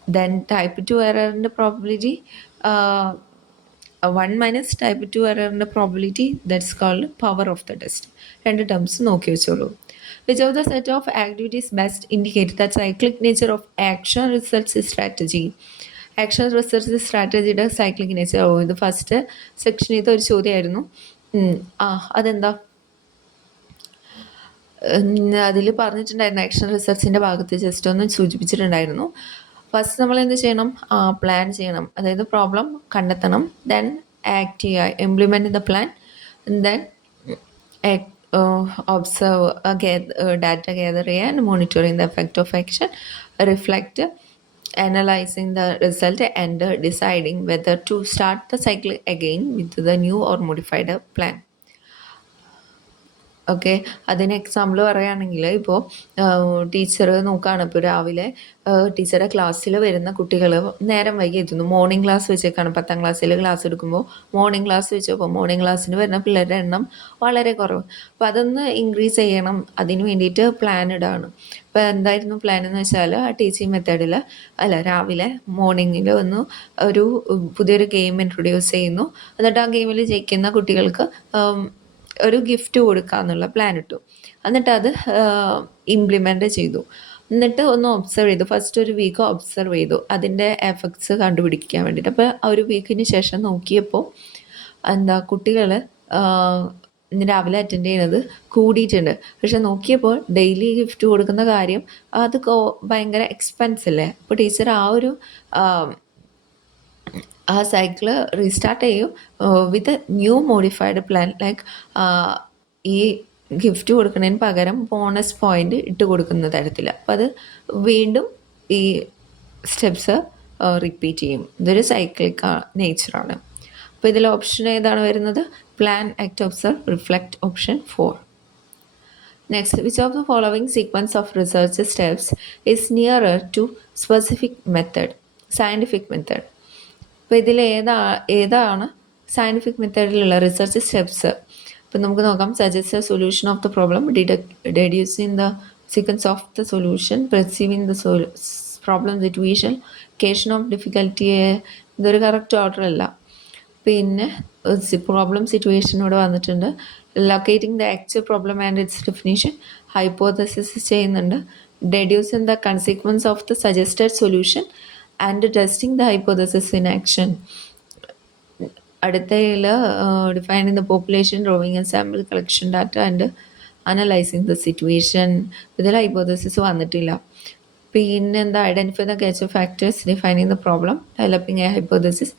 ദെൻ ടൈപ്പ് 2 എററിൻ്റെ പ്രോബിലിറ്റി 1 - ടൈപ്പ് 2 എററിൻ്റെ probability that's called power of the test. രണ്ട് ടേംസ് നോക്കി വെച്ചോളൂ. Which of the set of activities best indicate the cyclic nature of action research strategy? Action research സ്ട്രാറ്റജിയുടെ സൈക്ലിക് നേച്ചർ. ഇത് ഫസ്റ്റ് സെക്ഷനിലത്തെ ഒരു ചോദ്യമായിരുന്നു. അതെന്താ അതിൽ പറഞ്ഞിട്ടുണ്ടായിരുന്നു, ആക്ഷൻ റിസർച്ചിൻ്റെ ഭാഗത്ത് ജസ്റ്റ് ഒന്ന് സൂചിപ്പിച്ചിട്ടുണ്ടായിരുന്നു. ഫസ്റ്റ് നമ്മൾ എന്ത് ചെയ്യണം? പ്ലാൻ ചെയ്യണം, അതായത് പ്രോബ്ലം കണ്ടെത്തണം. ദെൻ ആക്ട് ചെയ്യുക, implement the plan. Then observe, data gathering and monitoring the effect of action, reflect, analyzing the result and deciding whether to start the cycle again with the new or modified plan. Okay, അതിന് എക്സാമ്പിൾ പറയുകയാണെങ്കിൽ ഇപ്പോൾ ടീച്ചർ നോക്കുകയാണ്. ഇപ്പോൾ രാവിലെ ടീച്ചറുടെ ക്ലാസ്സിൽ വരുന്ന കുട്ടികൾ നേരം വൈകി എത്തുന്നു. മോർണിംഗ് ക്ലാസ് വെച്ചേക്കാണ്. 10ാം ക്ലാസ്സിൽ ക്ലാസ് എടുക്കുമ്പോൾ മോർണിംഗ് ക്ലാസ് വെച്ചപ്പോൾ മോർണിംഗ് ക്ലാസ്സിന് വരുന്ന പിള്ളേരുടെ എണ്ണം വളരെ കുറവ്. അപ്പോൾ അതൊന്ന് ഇൻക്രീസ് ചെയ്യണം, അതിന് വേണ്ടിയിട്ട് പ്ലാൻ ഇടാണ്. ഇപ്പോൾ എന്തായിരുന്നു പ്ലാൻ എന്ന് വെച്ചാൽ, ആ ടീച്ചിങ് മെത്തേഡിൽ രാവിലെ മോർണിംഗിൽ ഒന്ന് ഒരു പുതിയൊരു ഗെയിം ഇൻട്രൊഡ്യൂസ് ചെയ്യുന്നു. എന്നിട്ട് ആ ഗെയിമിൽ ജയിക്കുന്ന കുട്ടികൾക്ക് ഒരു ഗിഫ്റ്റ് കൊടുക്കുക എന്നുള്ള പ്ലാൻ ഇട്ടു. എന്നിട്ട് അത് ഇംപ്ലിമെൻ്റ് ചെയ്തു. എന്നിട്ട് ഒന്ന് ഒബ്സർവ് ചെയ്തു. ഫസ്റ്റ് ഒരു വീക്ക് ഒബ്സർവ് ചെയ്തു അതിൻ്റെ എഫക്ട്സ് കണ്ടുപിടിക്കാൻ വേണ്ടിയിട്ട്. അപ്പോൾ ആ ഒരു വീക്കിന് ശേഷം നോക്കിയപ്പോൾ എന്താ കുട്ടികൾ ഇന്ന് രാവിലെ അറ്റൻഡ് ചെയ്യുന്നത് കൂടിയിട്ടുണ്ട്. പക്ഷെ നോക്കിയപ്പോൾ ഡെയിലി ഗിഫ്റ്റ് കൊടുക്കുന്ന കാര്യം അത് ഭയങ്കര എക്സ്പെൻസ് അല്ലേ. അപ്പോൾ ടീച്ചർ ആ സൈക്കിള് റീസ്റ്റാർട്ട് ചെയ്യും with new modified plan. Like ഈ ഗിഫ്റ്റ് കൊടുക്കുന്നതിന് പകരം ബോണസ് പോയിന്റ് ഇട്ട് കൊടുക്കുന്ന തരത്തിൽ. അപ്പം അത് വീണ്ടും ഈ സ്റ്റെപ്സ് റിപ്പീറ്റ് ചെയ്യും. ഇതൊരു സൈക്ലിക് നേച്ചറാണ്. അപ്പോൾ ഇതിൽ ഓപ്ഷൻ ഏതാണ് വരുന്നത്? Plan, act, observe, reflect. Option 4. Next, which of the following sequence of research steps is nearer to specific method, scientific method? അപ്പോൾ ഇതിൽ ഏതാണ് സയൻറ്റിഫിക് മെത്തേഡിലുള്ള റിസർച്ച് സ്റ്റെപ്സ്? ഇപ്പം നമുക്ക് നോക്കാം. Suggest a solution of the problem, deducing the sequence of the solution, perceiving the problem situation, cation of difficulty. ഇതൊരു കറക്റ്റ് ഓർഡർ അല്ല. പിന്നെ പ്രോബ്ലം സിറ്റുവേഷൻ ഇവിടെ വന്നിട്ടുണ്ട്. Locating the actual problem and its definition, hypothesis ചെയ്യുന്നുണ്ട്. Deducing the consequence of the suggested solution and testing the hypothesis in action. അടുത്തതിൽ defining the population, drawing and sample collection data and analysing the situation. ഇതിൽ ഹൈപ്പോത്തസിസ് വന്നിട്ടില്ല. പിന്നെ എന്താ? Identify the catcher factors, defining the problem, developing a hypothesis.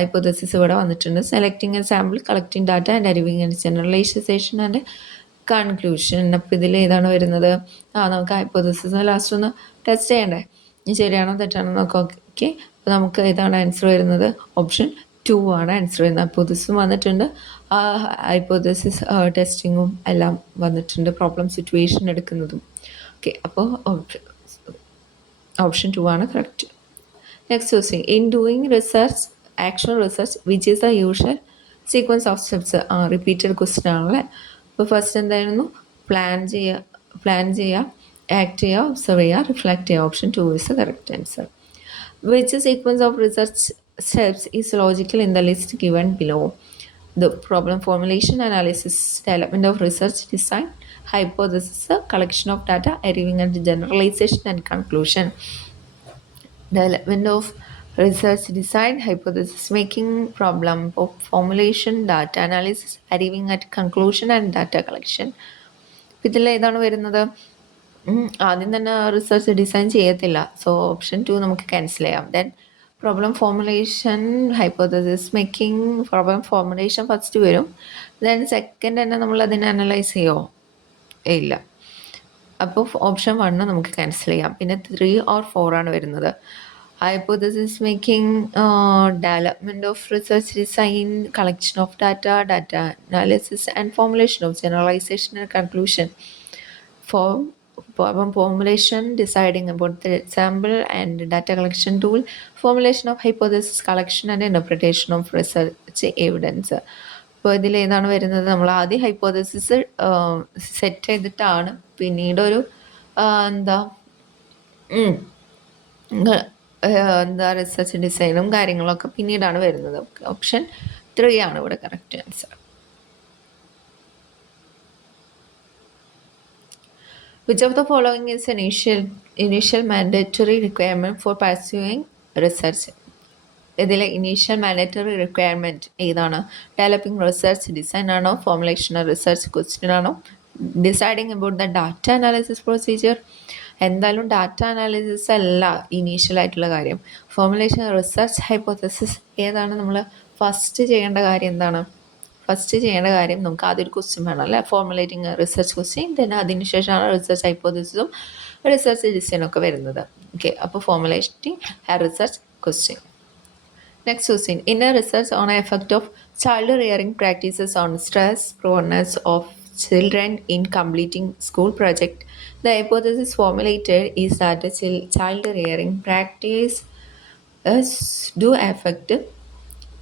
Hypothesis ഇവിടെ വന്നിട്ടുണ്ട്. Selecting a sample, collecting data and arriving and generalisation and conclusion. അപ്പോൾ ഇതിൽ ഏതാണ് വരുന്നത്? നമുക്ക് ഹൈപ്പോത്തസിസ് ലാസ്റ്റ് ഒന്ന് ടെസ്റ്റ് ചെയ്യണ്ടേ, ഇനി ശരിയാണോ തെറ്റാണോ എന്നൊക്കെ. ഓക്കെ, അപ്പോൾ നമുക്ക് ഏതാണ് ആൻസർ വരുന്നത്? ഓപ്ഷൻ 2 ആണ് ആൻസർ വരുന്നത്. ഹൈപ്പോത്തസിസും വന്നിട്ടുണ്ട്, ഹൈപ്പോത്തസിസ് ടെസ്റ്റിങ്ങും എല്ലാം വന്നിട്ടുണ്ട്, പ്രോബ്ലം സിറ്റുവേഷൻ എടുക്കുന്നതും. ഓക്കെ, അപ്പോൾ ഓപ്ഷൻ 2 ആണ് correct. Next question, in doing research, action research, which is the usual sequence of steps? Repeated question ആണല്ലേ. അപ്പോൾ ഫസ്റ്റ് എന്തായിരുന്നു? പ്ലാൻ ചെയ്യുക, ആക്ട് ചെയ്യുക, ഒബ്സർവ് ചെയ്യുക, റിഫ്ലക്റ്റ് ചെയ്യുക. Option 2 is the correct answer. Which sequence of research steps is logical in the list given below? The problem formulation, analysis, development of research design, hypothesis, collection of data, arriving at generalization and conclusion. Development of research design, hypothesis making, problem formulation, data analysis, arriving at conclusion and data collection. ഇതിൽ ഏതാണ് വരുന്നത്? ആദ്യം തന്നെ റിസർച്ച് ഡിസൈൻ ചെയ്യത്തില്ല. സോ ഓപ്ഷൻ 2 നമുക്ക് ക്യാൻസൽ ചെയ്യാം. Then problem formulation, hypothesis making, problem formulation first വരും. ദെൻ സെക്കൻഡ് തന്നെ നമ്മൾ അതിനെ അനലൈസ് ചെയ്യുമോ? ഇല്ല. അപ്പോൾ ഓപ്ഷൻ 1 നമുക്ക് ക്യാൻസൽ ചെയ്യാം. പിന്നെ 3 or 4 ആണ് വരുന്നത്. Hypothesis making, development of research design, collection of data analysis and formulation of generalisation and conclusion. Formulation, deciding about the sample and data collection tool, formulation of hypothesis, collection and interpretation of research evidence. അപ്പോൾ ഇതിൽ ഏതാണ് വരുന്നത്? നമ്മൾ ആദ്യം ഹൈപ്പോത്തസിസ് സെറ്റ് ചെയ്തിട്ടാണ് പിന്നീടൊരു എന്താ റിസർച്ച് ഡിസൈനും കാര്യങ്ങളൊക്കെ പിന്നീടാണ് വരുന്നത്. ഓപ്ഷൻ 3 ആണ് ഇവിടെ correct answer. Which of the following is an initial mandatory requirement for pursuing research? ഇതിലെ ഇനീഷ്യൽ മാൻഡേറ്ററി റിക്വയർമെൻറ്റ് ഏതാണ്? ഡെവലപ്പിംഗ് റിസർച്ച് ഡിസൈൻ ആണോ? ഫോർമുലേഷൻ റിസർച്ച് ക്വസ്റ്റ്യൻ ആണോ? Deciding about the data analysis procedure. എന്തായാലും ഡാറ്റ അനാലിസിസ് അല്ല ഇനീഷ്യലായിട്ടുള്ള കാര്യം. ഫോർമുലേഷൻ റിസർച്ച് ഹൈപ്പോത്തസിസ് ഏതാണ്? നമ്മൾ ഫസ്റ്റ് ചെയ്യേണ്ട കാര്യം എന്താണ്? ഫസ്റ്റ് ചെയ്യേണ്ട കാര്യം നമുക്ക് ആദ്യം ഒരു ക്വസ്റ്റ്യൻ വേണം അല്ലേ? ഫോർമുലേറ്റിംഗ് റിസർച്ച് ക്വസ്റ്റ്യൻ, ദെൻ അതിന് ശേഷമാണ് റിസർച്ച് ഹൈപ്പോത്തസിസും റിസർച്ച് ഡിസൈനും ഒക്കെ വരുന്നത്. ഓക്കെ, അപ്പോൾ formulating research question. Next question, in a research on effect of child rearing practices on stress proneness of children in completing school project, the hypothesis formulated is that the child rearing practice do affect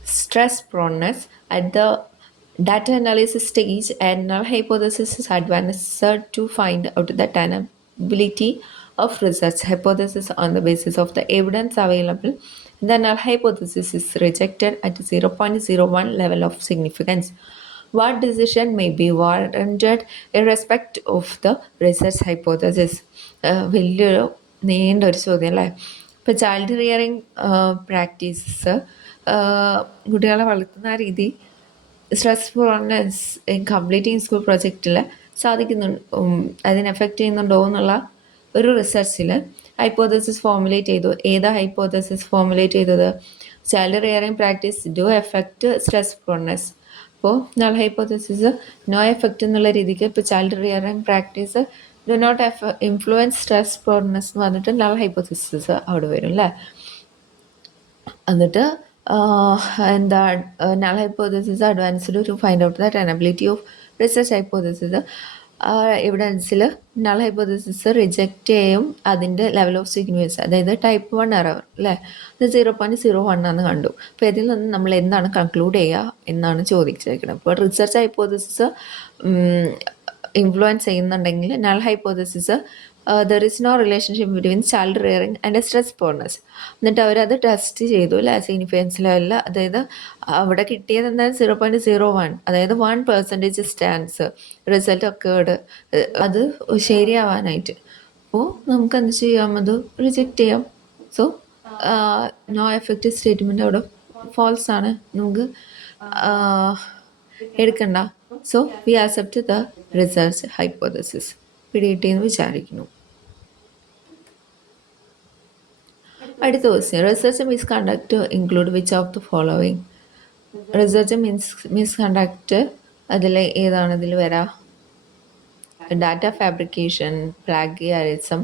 stress proneness at the data analysis stage, and null hypothesis is advanced to find out the tenability of research hypothesis on the basis of the evidence available. The null hypothesis is rejected at 0.01 level of significance. What decision may be warranted irrespective of the research hypothesis? വലിയൊരു നീണ്ട ഒരു ചോദ്യം അല്ലേ. ഇപ്പോൾ ചൈൽഡ് റിയറിങ് പ്രാക്ടീസസ്, കുട്ടികളെ വളർത്തുന്ന ആ രീതി സ്ട്രെസ്ഫുൾനെസ് ഇൻ കംപ്ലീറ്റിംഗ് സ്കൂൾ പ്രൊജക്റ്റിൽ സാധിക്കുന്നുണ്ട്, അതിന് എഫക്റ്റ് ചെയ്യുന്നുണ്ടോ എന്നുള്ള ഒരു റിസർച്ചിൽ ഹൈപ്പോത്തസിസ് ഫോർമുലേറ്റ് ചെയ്തു. ഏതാ ഹൈപ്പോത്തസിസ് ഫോർമുലേറ്റ് ചെയ്തത്? Child rearing practice do effect stressfulness. അപ്പോൾ നൾ ഹൈപ്പോത്തസിസ് നോ എഫക്റ്റ് എന്നുള്ള രീതിക്ക് ഇപ്പോൾ child rearing practice do not influence stressfulness എന്ന് പറഞ്ഞിട്ട് നൾ ഹൈപ്പോത്തസിസ് അവിടെ വരും അല്ലേ. എന്നിട്ട് എന്താ null hypothesis advanced to find out the tenability of research hypothesis. എവിഡൻസിൽ നൾ ഹൈപ്പോത്തസിസ് റിജക്റ്റ് ചെയ്യും അതിൻ്റെ ലെവൽ ഓഫ് സിഗ്നിഫിക്കൻസ്, അതായത് ടൈപ്പ് 1 എറർ അല്ലേ, അത് 0.01 ആണെന്ന് കണ്ടു. അപ്പോൾ ഇതിൽ നിന്ന് നമ്മൾ എന്താണ് കൺക്ലൂഡ് ചെയ്യുക എന്നാണ് ചോദിച്ചിരിക്കുന്നത്. അപ്പോൾ റിസർച്ച് ഹൈപ്പോത്തസിസ് ഇൻഫ്ലുവൻസ് ചെയ്യുന്നുണ്ടെങ്കിൽ null hypothesis there is no relationship between child rearing and stressfulness. എന്നിട്ട് അവരത് ടെസ്റ്റ് ചെയ്തു അല്ലേ, സിഗ്നിഫിക്കൻസ് ലെവലിൽ. അതായത് അവിടെ കിട്ടിയത് എന്തായാലും 0.01, അതായത് 1% സ്റ്റാൻസ് റിസൾട്ട് ഒക്കേർഡ് അത് ശരിയാവാനായിട്ട്. അപ്പോൾ നമുക്ക് എന്ത് ചെയ്യാം, അത് റിജക്റ്റ് ചെയ്യാം. സോ നോ എഫക്റ്റീവ് സ്റ്റേറ്റ്മെൻറ്റ് അവിടെ ഫാൾസ് ആണ്, നമുക്ക് എടുക്കണ്ട. So we accept the research hypothesis. പിടികിട്ടിയെന്ന് വിചാരിക്കുന്നു. അടുത്ത question, research misconduct include which of the following? Research misconduct അതിൽ ഏതാണ് ഇതിൽ വരാ? Data fabrication, plagiarism,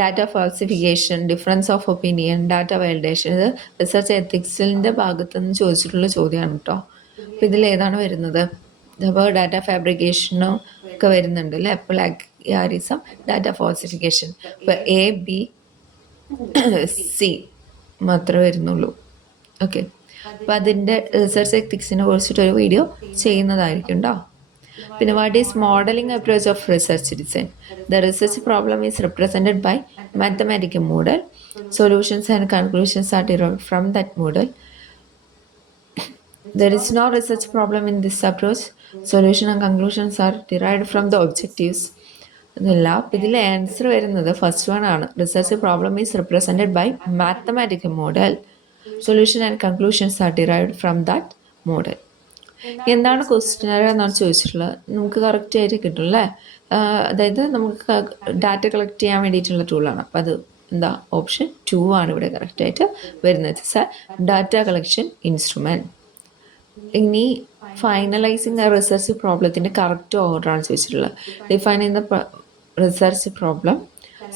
data falsification, difference of opinion, data validation. ഇത് റിസർച്ച് എത്തിക്സിൻ്റെ ഭാഗത്തുനിന്ന് ചോദിച്ചിട്ടുള്ള ചോദ്യമാണ് കേട്ടോ. അപ്പോൾ ഇതിൽ ഏതാണ് വരുന്നത്? അപ്പോൾ ഡാറ്റ ഫാബ്രിക്കേഷനും ഒക്കെ വരുന്നുണ്ട് അല്ലേ, പ്ലാഗിയറിസം, ഡാറ്റ ഫാൾസിഫിക്കേഷൻ. ഇപ്പോൾ എ, ബി, സി മാത്രമേ വരുന്നുള്ളൂ. ഓക്കെ, അപ്പോൾ അതിൻ്റെ റിസർച്ച് എത്തിക്സിനെ കുറിച്ചിട്ടൊരു വീഡിയോ ചെയ്യുന്നതായിരിക്കും കേട്ടോ. പിന്നെ what is modelling approach of research design? The research problem is represented by mathematical model. Solutions and conclusions are derived from that model. There is no research problem in this approach. Solution and conclusions are derived from the objectives. എന്നല്ല, അപ്പം ഇതിൽ ആൻസർ വരുന്നത് ഫസ്റ്റ് വൺ ആണ്. Research problem is represented by mathematical model. Solution and conclusions are derived from that model. എന്താണ് ക്വസ്റ്റ്യനർ എന്നാണ് ചോദിച്ചിട്ടുള്ളത്, നമുക്ക് കറക്റ്റ് ആയിട്ട് കിട്ടും അല്ലേ. അതായത് നമുക്ക് ഡാറ്റ കളക്ട് ചെയ്യാൻ വേണ്ടിയിട്ടുള്ള ടൂളാണ്. അപ്പോൾ അത് എന്താ, ഓപ്ഷൻ 2 ആണ് ഇവിടെ കറക്റ്റായിട്ട് വരുന്നത്. Data collection instrument. ഇനി ഫൈനലൈസിങ് എ റിസർച്ച് പ്രോബ്ലത്തിൻ്റെ കറക്റ്റ് ഓർഡറാണ് ചോദിച്ചിട്ടുള്ളത്. Defining the research problem,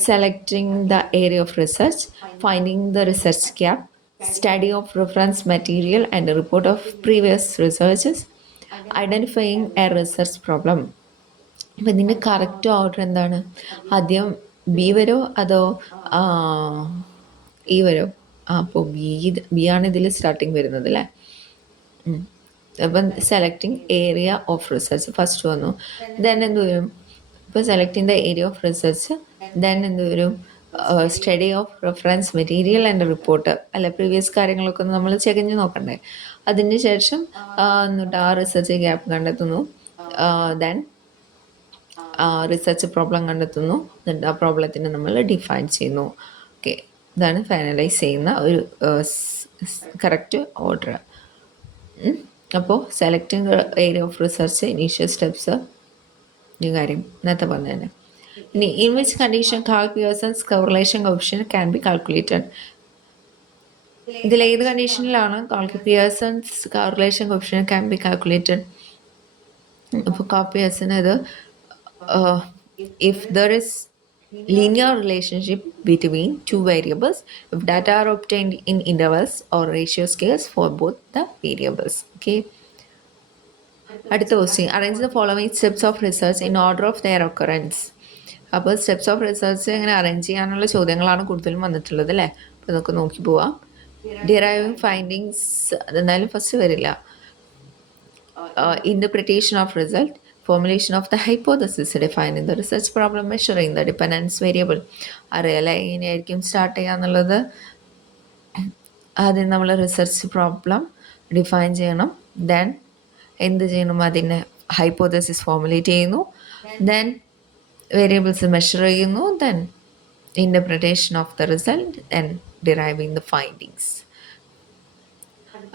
selecting the area of research, finding the research gap, study of reference material and a report of previous researches, identifying a research problem. അപ്പം ഇതിൻ്റെ കറക്റ്റ് ഓർഡർ എന്താണ്? ആദ്യം ബി വരോ അതോ ഇ വരോ? അപ്പോൾ ബി ആണ് ഇതിൽ സ്റ്റാർട്ടിങ് വരുന്നത് അല്ലേ. അപ്പം selecting area of research first വന്നു. ദെൻ എന്ത് വരും? ഇപ്പോൾ selecting the area of research, then എന്ത് വരും? Study of reference material and report അല്ല, പ്രീവിയസ് കാര്യങ്ങളൊക്കെ ഒന്ന് നമ്മൾ ചെകഞ്ഞ് നോക്കണ്ടേ. അതിന് ശേഷം എന്നിട്ട് ആ റിസർച്ച് ഗ്യാപ്പ് കണ്ടെത്തുന്നു, ദെൻ റിസർച്ച് പ്രോബ്ലം കണ്ടെത്തുന്നു, എന്നിട്ട് ആ പ്രോബ്ലത്തിന് നമ്മൾ ഡിഫൈൻ ചെയ്യുന്നു. ഓക്കെ, ഇതാണ് ഫൈനലൈസ് ചെയ്യുന്ന ഒരു കറക്റ്റ് ഓർഡർ. അപ്പോൾ selecting area of research initial steps ഈ കാര്യം നേരത്തെ പറഞ്ഞു തന്നെ. ഇനി in which condition Karl Pearson's correlation coefficient can be calculated? ഇതിൽ ഏത് കണ്ടീഷനിലാണ് Karl Pearson's correlation coefficient can be calculated? അപ്പോൾ കാൾ പിയേഴ്സൺ ഇത് if there is linear relationship between two variables, if data are obtained in intervals or ratio scales for both the variables. Okay, അടുത്ത question, arrange the following steps of research in order of their occurrence. അപ്പോൾ സ്റ്റെപ്സ് ഓഫ് റിസർച്ച് എങ്ങനെ അറേഞ്ച് ചെയ്യാനുള്ള ചോദ്യങ്ങളാണ് കൂടുതലും വന്നിട്ടുള്ളത് അല്ലേ. അപ്പോൾ നമുക്ക് നോക്കി പോവാം. ഡിറൈവിങ് ഫൈൻഡിങ്സ് അതെന്തായാലും ഫസ്റ്റ് വരില്ല. Interpretation of result, formulation of the hypothesis, defining the research problem, measuring the dependence variable. അറിയാലേ എങ്ങനെയായിരിക്കും സ്റ്റാർട്ട് ചെയ്യുക എന്നുള്ളത്. ആദ്യം നമ്മൾ റിസർച്ച് പ്രോബ്ലം ഡിഫൈൻ ചെയ്യണം, ദെൻ എന്ത് ചെയ്യണം, അതിനെ ഹൈപ്പോത്തസിസ് ഫോർമുലേറ്റ് ചെയ്യുന്നു, ദെൻ വേരിയബിൾസ് മെഷർ ചെയ്യുന്നു, then interpretation of the result and deriving the findings.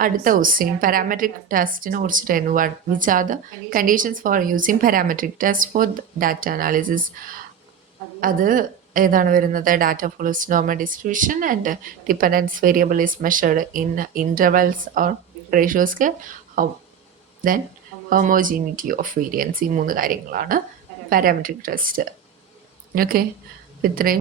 അടുത്ത ക്വസ്റ്റ്യൻ പാരാമെട്രിക് ടെസ്റ്റിനെ കുറിച്ചിട്ടായിരുന്നു. Which are the conditions for using parametric test for data analysis. അത് ഏതാണ് വരുന്നത്? Data follows normal distribution and dependence variable is measured in intervals or ratios, then homogeneity of variance. ഈ മൂന്ന് കാര്യങ്ങളാണ് പാരാമെട്രിക് ടെസ്റ്റ്. ഓക്കെ, ഇത്രയും